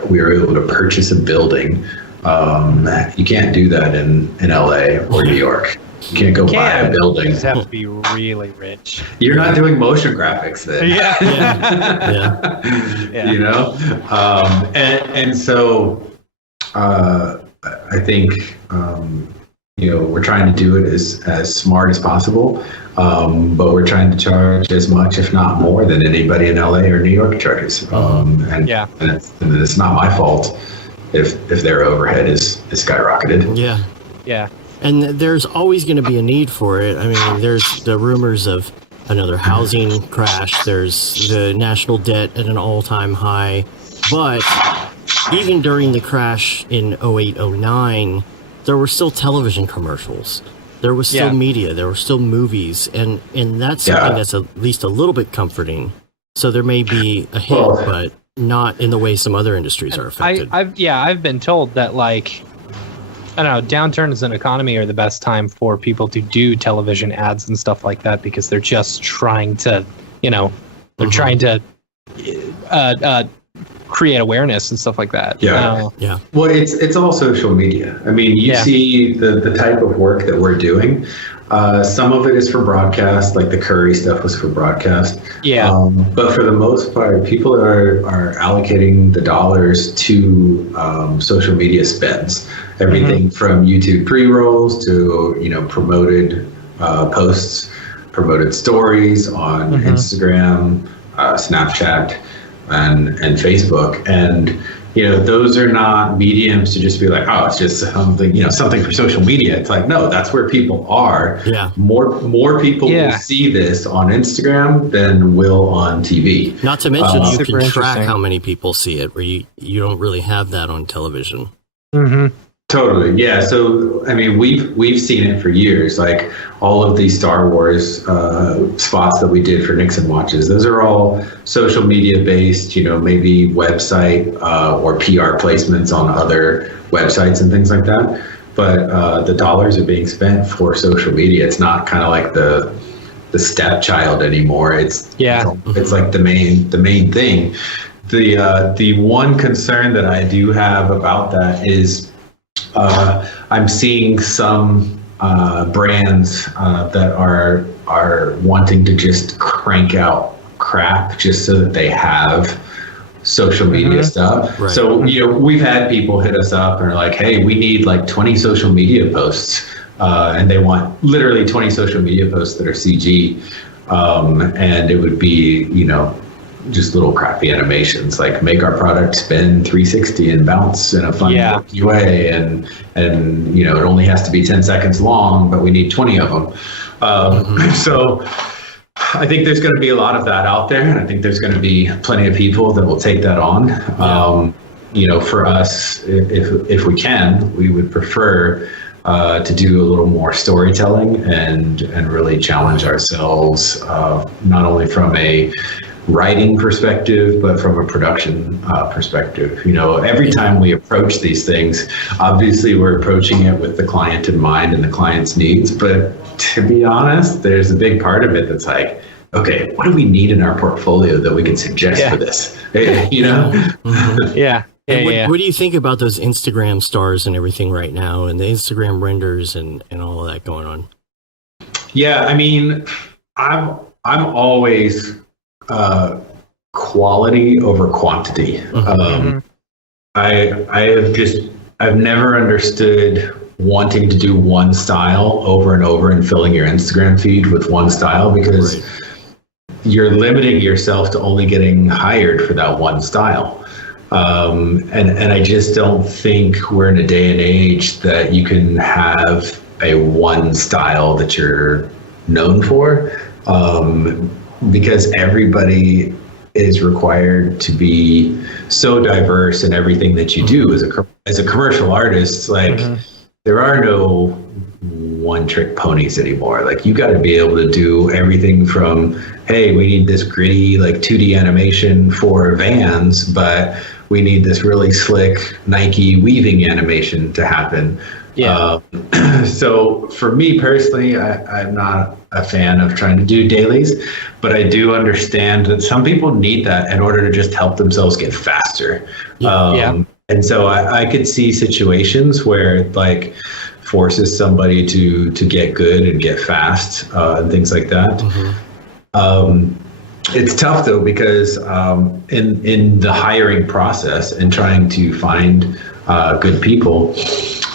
we were able to purchase a building. You can't do that in LA or New York. You can't go buy a building. You just have to be really rich. You're not doing motion graphics then. You know? And so I think, you know, we're trying to do it as smart as possible, but we're trying to charge as much, if not more, than anybody in LA or New York charges. And it's not my fault if their overhead is skyrocketed. Yeah. And there's always going to be a need for it. I mean, there's the rumors of another housing crash. There's the national debt at an all-time high. But even during the crash in 08-09, there were still television commercials. There was still media. There were still movies. And that's something that's at least a little bit comforting. So there may be a hit, but not in the way some other industries are affected. I've been told that, like, I don't know, downturns in economy are the best time for people to do television ads and stuff like that, because they're just trying to, you know, they're trying to create awareness and stuff like that. Well, it's all social media. I mean, you see the type of work that we're doing. Some of it is for broadcast, like the Curry stuff was for broadcast. But for the most part, people are allocating the dollars to social media spends. Everything from YouTube pre-rolls to, you know, promoted posts, promoted stories on Instagram, Snapchat, and Facebook. And, you know, those are not mediums to just be like, oh, it's just something, you know, something for social media. It's like, no, that's where people are. More people will see this on Instagram than will on TV. Not to mention you can track how many people see it, where you don't really have that on television. Totally. Yeah. So, I mean, we've seen it for years, like all of these Star Wars spots that we did for Nixon Watches. Those are all social media based, you know, maybe website or PR placements on other websites and things like that. But the dollars are being spent for social media. It's not kind of like the stepchild anymore. It's like the main thing. The one concern that I do have about that is I'm seeing some brands that are wanting to just crank out crap just so that they have social media stuff. Right. So, you know, we've had people hit us up and are like, hey, we need like 20 social media posts and they want literally 20 social media posts that are CG, and it would be, just little crappy animations, like make our product spin 360 and bounce in a fun way, and it only has to be 10 seconds long, but we need 20 of them. So I think there's going to be a lot of that out there, and I think there's going to be plenty of people that will take that on. For us, if we can, we would prefer to do a little more storytelling and really challenge ourselves, not only from a writing perspective, but from a production perspective. Every time we approach these things, obviously we're approaching it with the client in mind and the client's needs. But to be honest, there's a big part of it that's like, okay, what do we need in our portfolio that we can suggest for this? What do you think about those Instagram stars and everything right now, and the Instagram renders and all of that going on? Yeah, I mean, I'm always quality over quantity. I've never understood wanting to do one style over and over and filling your Instagram feed with one style, because you're limiting yourself to only getting hired for that one style. And I just don't think we're in a day and age that you can have a one style that you're known for, because everybody is required to be so diverse in everything that you do as a commercial artist. Like there are no one trick ponies anymore. Like you got to be able to do everything from, hey, we need this gritty like 2D animation for Vans, but we need this really slick Nike weaving animation to happen. So for me personally, I'm not a fan of trying to do dailies, but I do understand that some people need that in order to just help themselves get faster. And so I could see situations where it like forces somebody to get good and get fast, and things like that. It's tough though, because in the hiring process and trying to find good people,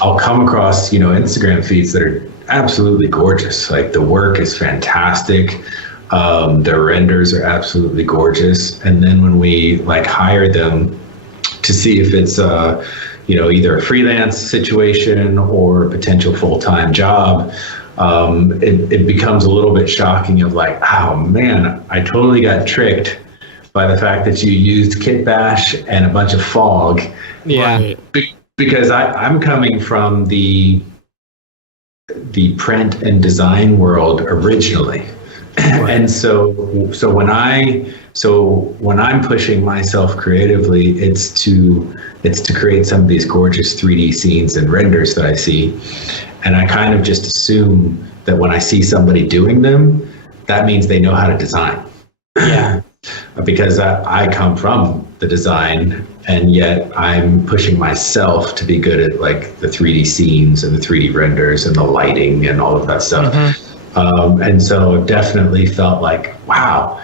I'll come across Instagram feeds that are absolutely gorgeous. Like the work is fantastic, their renders are absolutely gorgeous, and then when we like hire them to see if it's either a freelance situation or a potential full-time job, it becomes a little bit shocking of like, oh man, I totally got tricked by the fact that you used Kit Bash and a bunch of fog. Because I'm coming from the print and design world originally. And so when I'm pushing myself creatively, it's to create some of these gorgeous 3D scenes and renders that I see. And I kind of just assume that when I see somebody doing them, that means they know how to design. Because I come from the design, and yet I'm pushing myself to be good at like the 3D scenes and the 3D renders and the lighting and all of that stuff. And so I've definitely felt like, wow,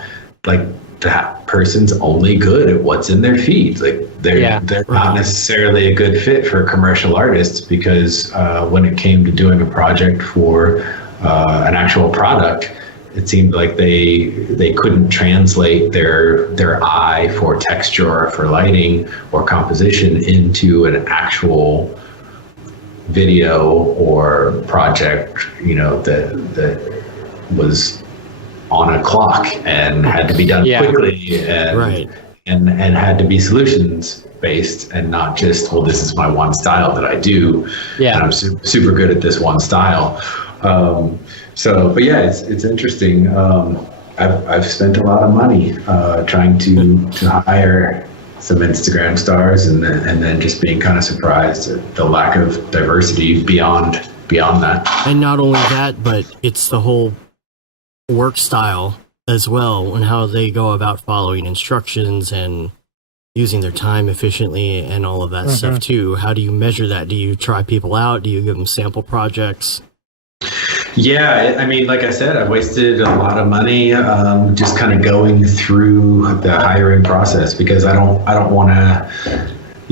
like that person's only good at what's in their feed. Like they're not necessarily a good fit for commercial artists, because when it came to doing a project for an actual product, it seemed like they couldn't translate their eye for texture or for lighting or composition into an actual video or project, that was on a clock and had to be done quickly and had to be solutions based, and not just, well, this is my one style that I do, and I'm super good at this one style. But it's interesting. I've spent a lot of money trying to hire some Instagram stars, and then just being kind of surprised at the lack of diversity beyond that. And not only that, but it's the whole work style as well, and how they go about following instructions and using their time efficiently and all of that stuff too. How do you measure that? Do you try people out? Do you give them sample projects? Yeah, I mean, like I said, I wasted a lot of money just kind of going through the hiring process, because I don't want to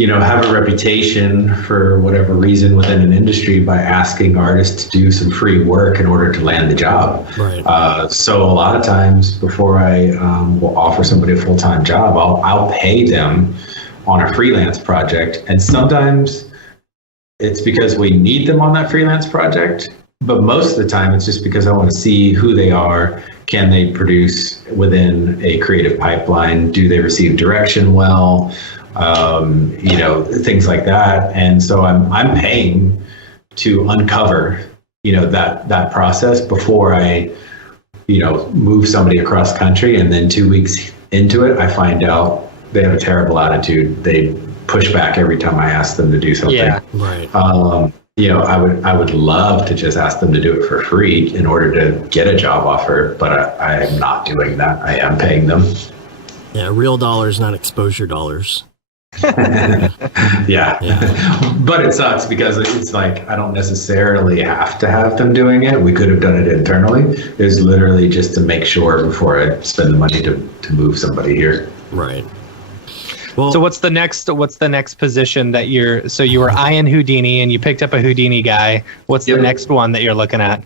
have a reputation for whatever reason within an industry by asking artists to do some free work in order to land the job. Right. So a lot of times before I will offer somebody a full-time job, I'll pay them on a freelance project. And sometimes it's because we need them on that freelance project. But most of the time, it's just because I want to see who they are. Can they produce within a creative pipeline? Do they receive direction well? Things like that. And so I'm paying to uncover, that process before I, move somebody across country. And then 2 weeks into it, I find out they have a terrible attitude. They push back every time I ask them to do something. Yeah, right. I would love to just ask them to do it for free in order to get a job offer, but I am not doing that. I am paying them. Yeah, real dollars, not exposure dollars. Yeah. But it sucks because it's like I don't necessarily have to have them doing it. We could have done it internally. It's literally just to make sure before I spend the money to move somebody here. Right. Well, so what's the next position that you were eyeing Houdini and you picked up a Houdini guy. What's the next one that you're looking at?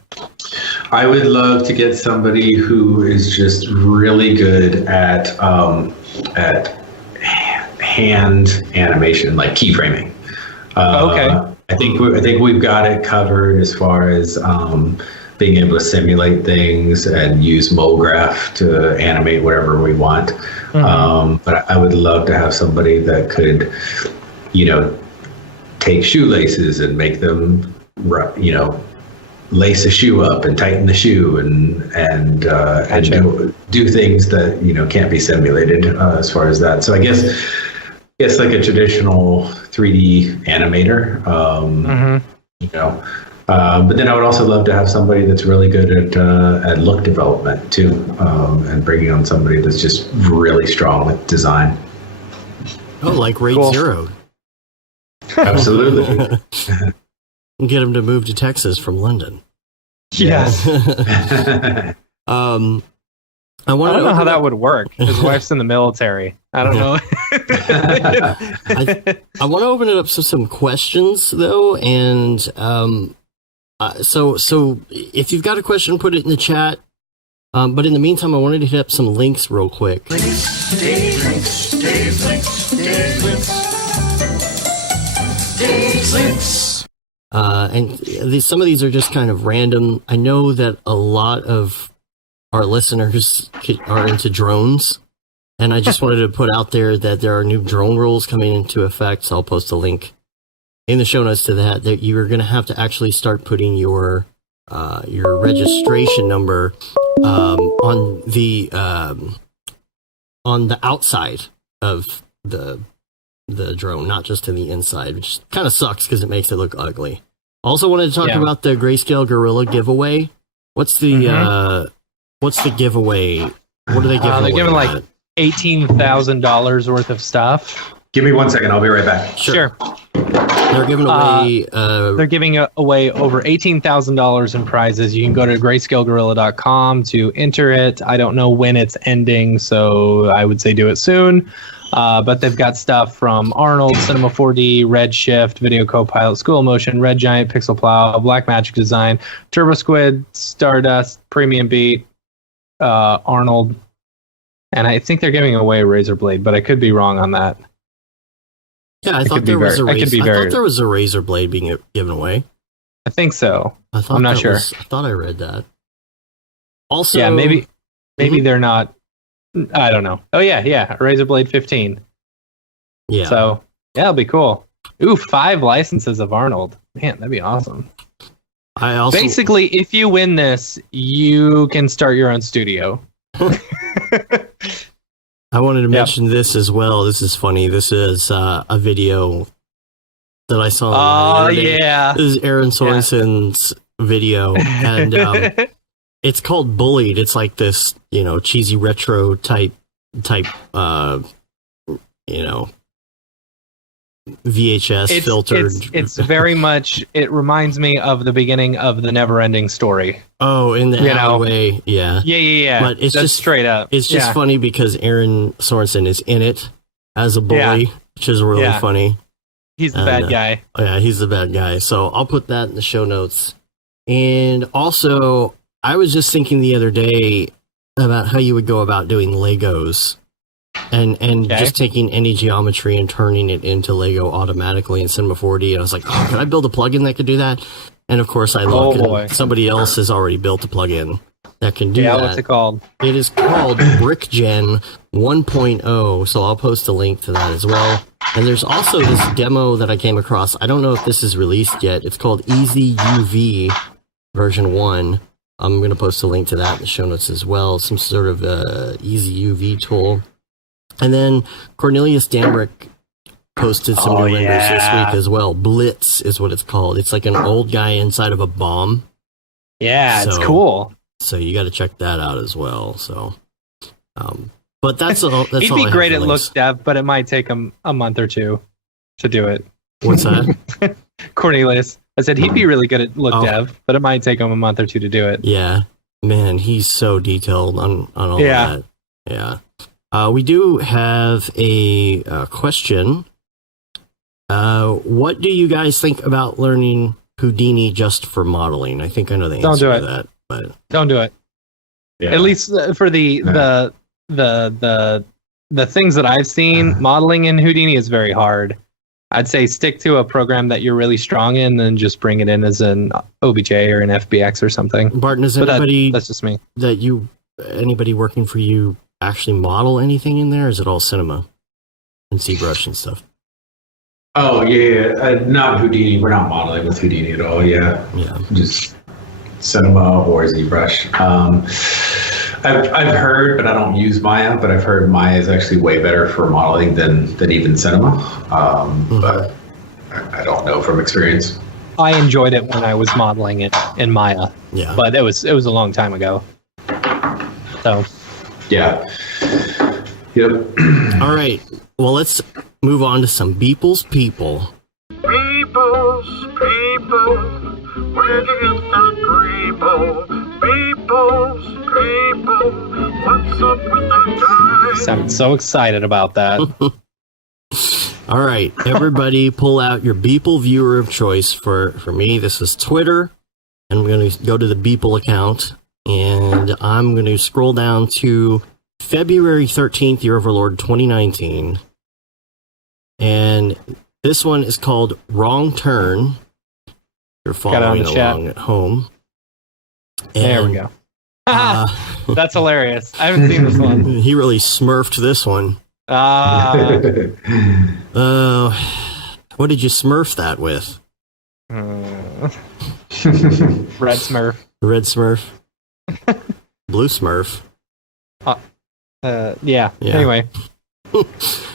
I would love to get somebody who is just really good at hand animation, like keyframing. Okay. I think we've got it covered as far as being able to simulate things and use Brograph to animate whatever we want. Mm-hmm. But I would love to have somebody that could, take shoelaces and make them, lace a shoe up and tighten the shoe and do things that can't be simulated as far as that. So I guess like a traditional 3D animator. But then I would also love to have somebody that's really good at look development too, and bringing on somebody that's just really strong with design. Oh, like Raid Zero. Absolutely. Get him to move to Texas from London. Yes. I don't know how that would work. His wife's in the military. I don't know. I want to open it up to some questions though, and so if you've got a question, put it in the chat. But in the meantime, I wanted to hit up some links real quick. Links. And some of these are just kind of random. I know that a lot of our listeners are into drones, and I just wanted to put out there that there are new drone rules coming into effect. So I'll post a link in the show notes to that you're going to have to actually start putting your registration number on the outside of the drone, not just in the inside, which kind of sucks because it makes it look ugly. Also wanted to talk about the Grayscale Guerrilla giveaway. What's the giveaway? What are they giving? They're giving like $18,000 worth of stuff. Give me 1 second. I'll be right back. Sure. They're giving away. They're giving away over $18,000 in prizes. You can go to grayscaleguerrilla.com to enter it. I don't know when it's ending, so I would say do it soon. But they've got stuff from Arnold, Cinema 4D, Redshift, Video Copilot, School of Motion, Red Giant, Pixel Plow, Blackmagic Design, Turbo Squid, Stardust, Premium Beat, Arnold, and I think they're giving away Razor Blade, but I could be wrong on that. Yeah, I thought there was a Razor Blade being given away. I think so. I'm not sure. I thought I read that. Also, yeah, maybe they're not. I don't know. Oh yeah, Razor Blade 15. Yeah. So yeah, it'll be cool. Ooh, 5 licenses of Arnold. Man, that'd be awesome. Basically, if you win this, you can start your own studio. I wanted to mention this as well. This is funny. This is a video that I saw. Oh, yeah. This is Aaron Sorensen's video. And it's called Bullied. It's like this, cheesy retro type, VHS filtered. It's very much, it reminds me of the beginning of the Never-Ending Story. Oh, in the alleyway, yeah. Yeah. But it's just straight up. It's just funny because Aaron Sorensen is in it as a bully, which is really funny. He's the bad guy. Yeah, he's the bad guy. So I'll put that in the show notes. And also, I was just thinking the other day about how you would go about doing Legos and just taking any geometry and turning it into Lego automatically in Cinema 4D. And I was like, oh, can I build a plugin that could do that? And of course, I look and somebody else has already built a plugin that can do that. Yeah, what's it called? It is called BrickGen 1.0. So I'll post a link to that as well. And there's also this demo that I came across. I don't know if this is released yet. It's called Easy UV version 1. I'm going to post a link to that in the show notes as well. Some sort of Easy UV tool. And then Cornelius Damrick posted some new renders this week as well. Blitz is what it's called. It's like an old guy inside of a bomb. Yeah, it's cool. So you got to check that out as well. So, but that's all. That's He'd be great at look dev, but it might take him a month or two to do it. What's that? Cornelius. I said he'd be really good at look dev, but it might take him a month or two to do it. Yeah, man, he's so detailed on all that. Yeah. We do have a question. What do you guys think about learning Houdini just for modeling? I think I know the answer to that, but don't do it. Yeah. At least for the things that I've seen, modeling in Houdini is very hard. I'd say stick to a program that you're really strong in, and just bring it in as an OBJ or an FBX or something. Barton, is that's just me. Anybody working for you actually model anything in there? Or is it all cinema and ZBrush and stuff? Oh yeah, not Houdini. We're not modeling with Houdini at all. Yeah. Just cinema or ZBrush. I've heard, but I don't use Maya. But I've heard Maya is actually way better for modeling than even cinema. But I don't know from experience. I enjoyed it when I was modeling it in Maya. Yeah. But it was a long time ago. So. Yeah. Yep. All right. Well, let's move on to some Beeple's people. Beeple's people, where'd you get that Greeble? Beeple's people, what's up with that guy? I'm so excited about that. All right, everybody, pull out your Beeple viewer of choice. For me, this is Twitter, and I'm going to go to the Beeple account, and I'm going to scroll down to February 13th, year of our Lord 2019. And this one is called Wrong Turn. You're following along at home. And, there we go. That's hilarious. I haven't seen this one. He really smurfed this one. What did you smurf that with? Red Smurf. Red Smurf. Blue Smurf. Yeah. Anyway.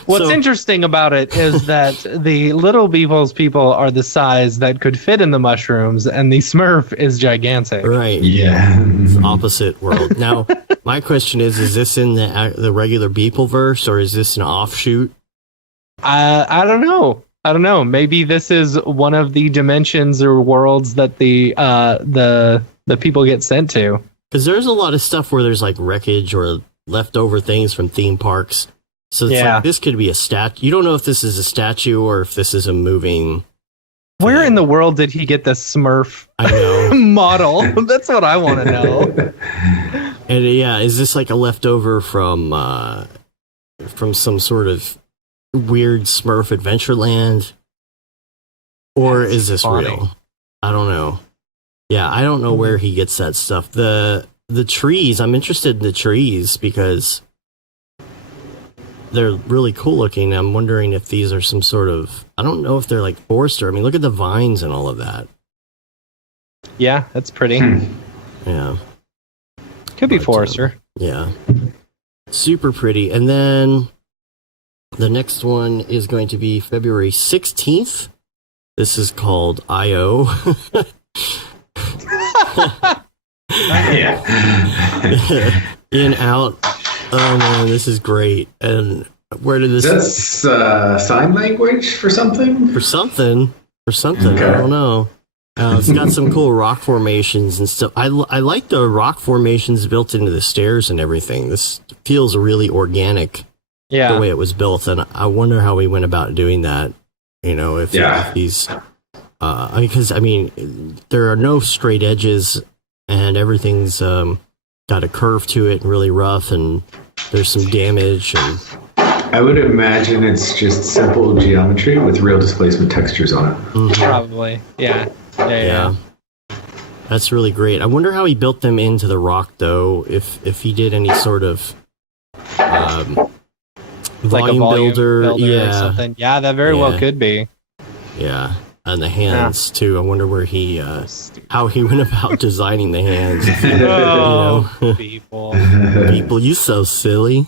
What's interesting about it is that the little Beeple's people are the size that could fit in the mushrooms, and the Smurf is gigantic. Right. Yeah. It's opposite world. Now, my question is this in the regular Beeple verse, or is this an offshoot? I don't know. Maybe this is one of the dimensions or worlds that the people get sent to. Because there's a lot of stuff where there's like wreckage or leftover things from theme parks. So it's like, this could be a statue. You don't know if this is a statue or if this is a moving. Where in the world did he get the Smurf model? That's what I want to know. And is this like a leftover from some sort of weird Smurf Adventureland? Or is this real? I don't know. Yeah, I don't know where he gets that stuff. The trees, I'm interested in the trees because they're really cool looking. I'm wondering if these are some sort of, I don't know if they're like forester. I mean, look at the vines and all of that. Yeah, that's pretty. Yeah. Could be forester. Yeah. Super pretty. And then the next one is going to be February 16th. This is called I.O. In, out. Oh man, this is great. And where did this? That's sign language for something. For something. Okay. I don't know. It's got some cool rock formations and stuff. I like the rock formations built into the stairs and everything. This feels really organic. Yeah. The way it was built, and I wonder how we went about doing that. You know, if he's, because I mean, there are no straight edges, and everything's got a curve to it, and really rough, and there's some damage. And I would imagine it's just simple geometry with real displacement textures on it. Mm-hmm. Probably, yeah. That's really great. I wonder how he built them into the rock, though. If he did any sort of volume builder, or something. Yeah, that very well could be. Yeah, and the hands too. I wonder where he, how he went about designing the hands. People, you so silly.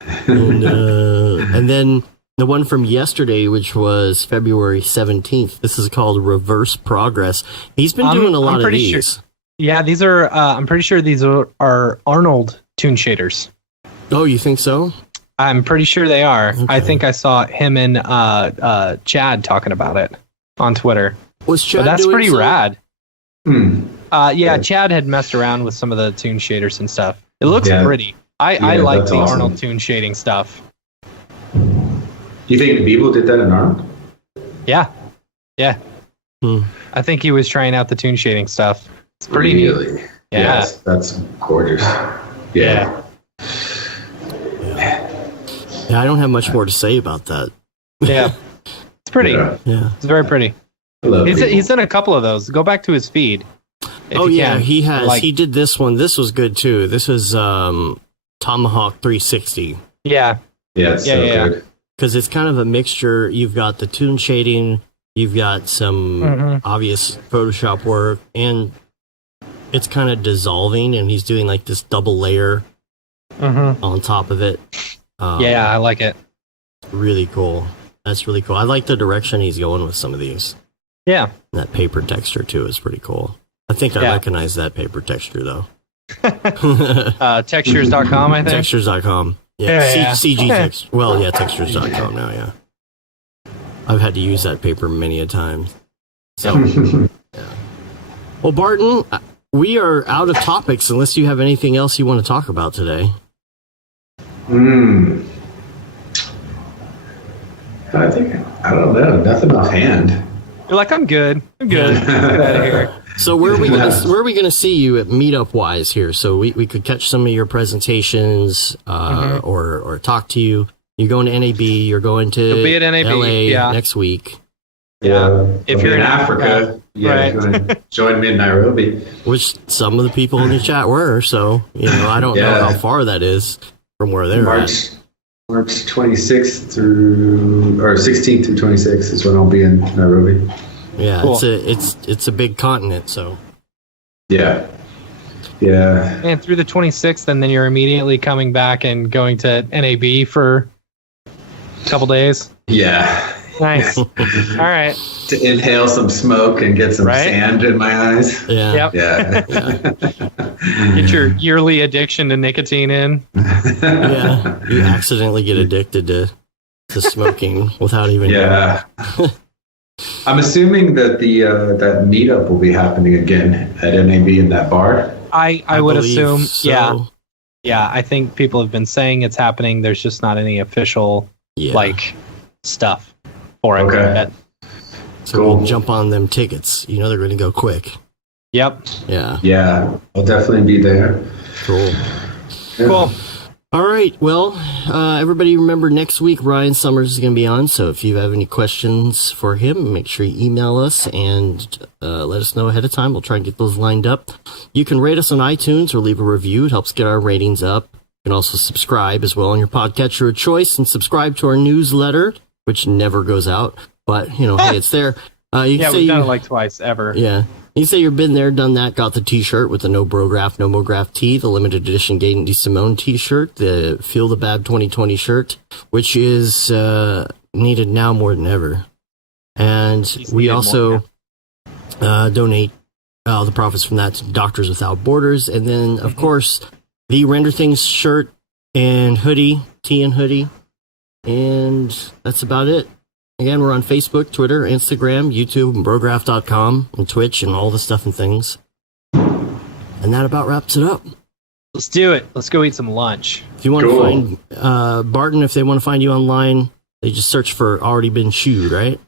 And then the one from yesterday, which was February 17th. This is called Reverse Progress. He's been doing a lot of these. Sure, yeah, these are. I'm pretty sure these are Arnold tune shaders. Oh, you think so? I'm pretty sure they are. Okay. I think I saw him and Chad talking about it on Twitter. Was Chad? But that's doing pretty so? rad. Chad had messed around with some of the tune shaders and stuff. It looks pretty. I like the awesome Arnold tune shading stuff. You think Beeble did that in Arnold? Yeah. I think he was trying out the tune shading stuff. It's pretty neat. Yeah. Yes, that's gorgeous. Yeah. Yeah, I don't have much more to say about that. Yeah. It's pretty. Yeah. It's very pretty. He's done a couple of those. Go back to his feed. He has. He did this one. This was good too. This was Tomahawk 360. Yeah. Yeah, it's so good. Because it's kind of a mixture. You've got the tune shading, you've got some obvious Photoshop work, and it's kind of dissolving, and he's doing like this double layer on top of it. I like it. Really cool. That's really cool. I like the direction he's going with some of these. Yeah. That paper texture, too, is pretty cool. I think I recognize that paper texture, though. Textures.com, I think. Textures.com. CG text. Well, textures.com now, yeah. I've had to use that paper many a time. So, Well, Barton, we are out of topics unless you have anything else you want to talk about today. I don't know. Nothing offhand. You're like, I'm good. Get out of here. So where are we gonna see you at meetup wise here? So we could catch some of your presentations or talk to you. You're going to NAB. You're going to You'll be at NAB, LA next week. Yeah. If you're in Africa, right. Join me in Nairobi. Which some of the people in the chat were. So I don't know how far that is from where they're at. March 26th through 16th through 26th is when I'll be in Nairobi. Yeah, cool. It's a big continent, so. Yeah. And through the 26th, and then you're immediately coming back and going to NAB for a couple days. Yeah. Nice. All right. To inhale some smoke and get some sand in my eyes. Yeah. Get your yearly addiction to nicotine in. Yeah. You accidentally get addicted to smoking without even knowing. I'm assuming that that meetup will be happening again at NAB in that bar. I would assume so. Yeah, I think people have been saying it's happening. There's just not any official stuff for it. Okay. So we'll jump on them tickets. They're going to go quick. Yep. Yeah. I'll definitely be there. Cool. Yeah. Cool. All right. Well, everybody remember next week Ryan Summers is going to be on. So if you have any questions for him, make sure you email us and let us know ahead of time. We'll try and get those lined up. You can rate us on iTunes or leave a review. It helps get our ratings up. You can also subscribe as well on your podcatcher of choice and subscribe to our newsletter, which never goes out. But, hey, it's there. We've done it like twice ever. Yeah. You say you've been there, done that, got the t-shirt with the No Brograph, No Mograph tee, the limited edition Gaten DeSimone t-shirt, the Feel the Bad 2020 shirt, which is needed now more than ever. And we also donate the profits from that to Doctors Without Borders. And then, of course, the Render Things shirt and hoodie, tee and hoodie. And that's about it. Again, we're on Facebook, Twitter, Instagram, YouTube, and Brograph.com, and Twitch, and all the stuff and things. And that about wraps it up. Let's do it. Let's go eat some lunch. If you want to find Barton, if they want to find you online, They just search for Already Been Chewed, right?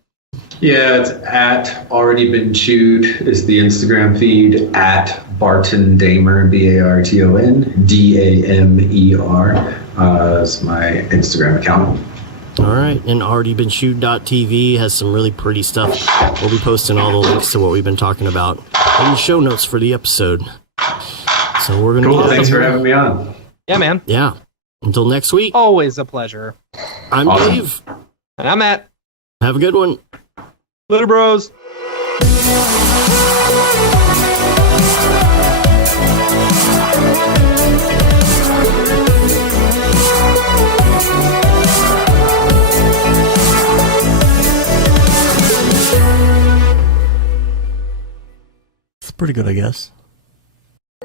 Yeah, it's at Already Been Chewed is the Instagram feed, at Barton Damer, BartonDamer is my Instagram account. All right, and alreadybeenchewed.tv has some really pretty stuff. We'll be posting all the links to what we've been talking about in the show notes for the episode. So we're gonna. Cool. Thanks for having me on. Yeah, man. Yeah. Until next week. Always a pleasure. I'm Dave. And I'm Matt. Have a good one. Later, bros. It's pretty good, I guess.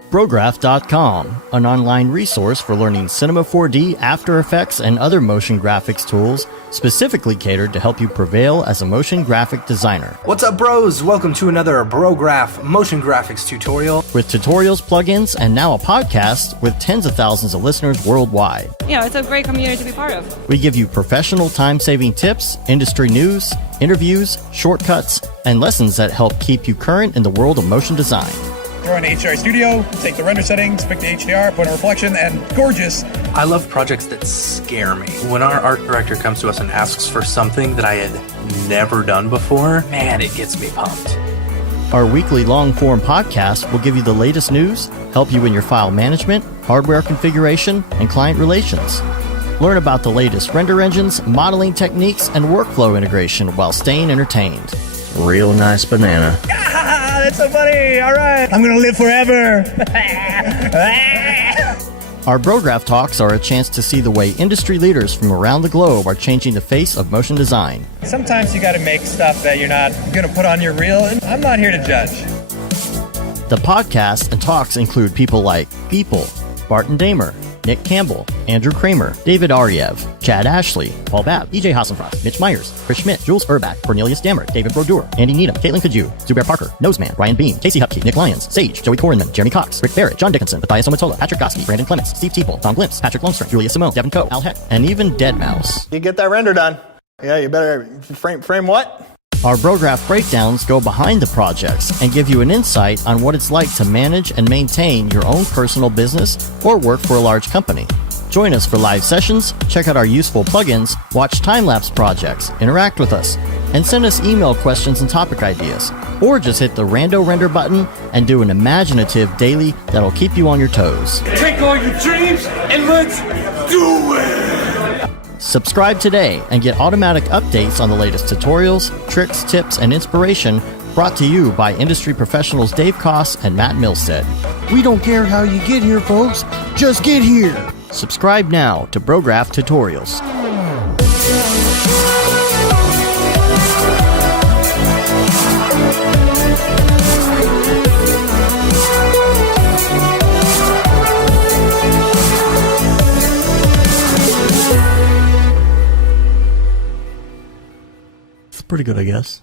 Brograph.com, an online resource for learning Cinema 4D, After Effects, and other motion graphics tools specifically catered to help you prevail as a motion graphic designer. What's up, bros? Welcome to another Brograph motion graphics tutorial. With tutorials, plugins, and now a podcast with tens of thousands of listeners worldwide. Yeah, it's a great community to be part of. We give you professional time-saving tips, industry news, interviews, shortcuts, and lessons that help keep you current in the world of motion design. Join HDR Studio, take the render settings, pick the HDR, put in a reflection, and gorgeous. I love projects that scare me. When our art director comes to us and asks for something that I had never done before, man, it gets me pumped. Our weekly long-form podcast will give you the latest news, help you in your file management, hardware configuration, and client relations. Learn about the latest render engines, modeling techniques, and workflow integration while staying entertained. Real nice banana. Ah, that's so funny. All right. I'm going to live forever. Our Brograph Talks are a chance to see the way industry leaders from around the globe are changing the face of motion design. Sometimes you got to make stuff that you're not going to put on your reel, and I'm not here to judge. The podcasts and talks include people like Beeple, Barton Damer, Nick Campbell, Andrew Kramer, David Ariev, Chad Ashley, Paul Babb, EJ Hassenfrost, Mitch Myers, Chris Schmidt, Jules Urbach, Cornelius Dammert, David Brodeur, Andy Needham, Caitlin Kaju, Zubair Parker, Noseman, Ryan Bean, Casey Hupke, Nick Lyons, Sage, Joey Korenman, Jeremy Cox, Rick Barrett, John Dickinson, Matthias Omatola, Patrick Goski, Brandon Clements, Steve Teeple, Tom Glimps, Patrick Longstrom, Julia Simone, Devin Coe, Al Heck, and even Deadmau5. You get that render done. Yeah, you better frame what? Our Brograph breakdowns go behind the projects and give you an insight on what it's like to manage and maintain your own personal business or work for a large company. Join us for live sessions, check out our useful plugins, watch time-lapse projects, interact with us, and send us email questions and topic ideas. Or just hit the Rando Render button and do an imaginative daily that'll keep you on your toes. Take all your dreams and let's do it! Subscribe today and get automatic updates on the latest tutorials, tricks, tips, and inspiration brought to you by industry professionals Dave Koss and Matt Milstead. We don't care how you get here, folks. Just get here. Subscribe now to Brograph Tutorials. It's pretty good, I guess.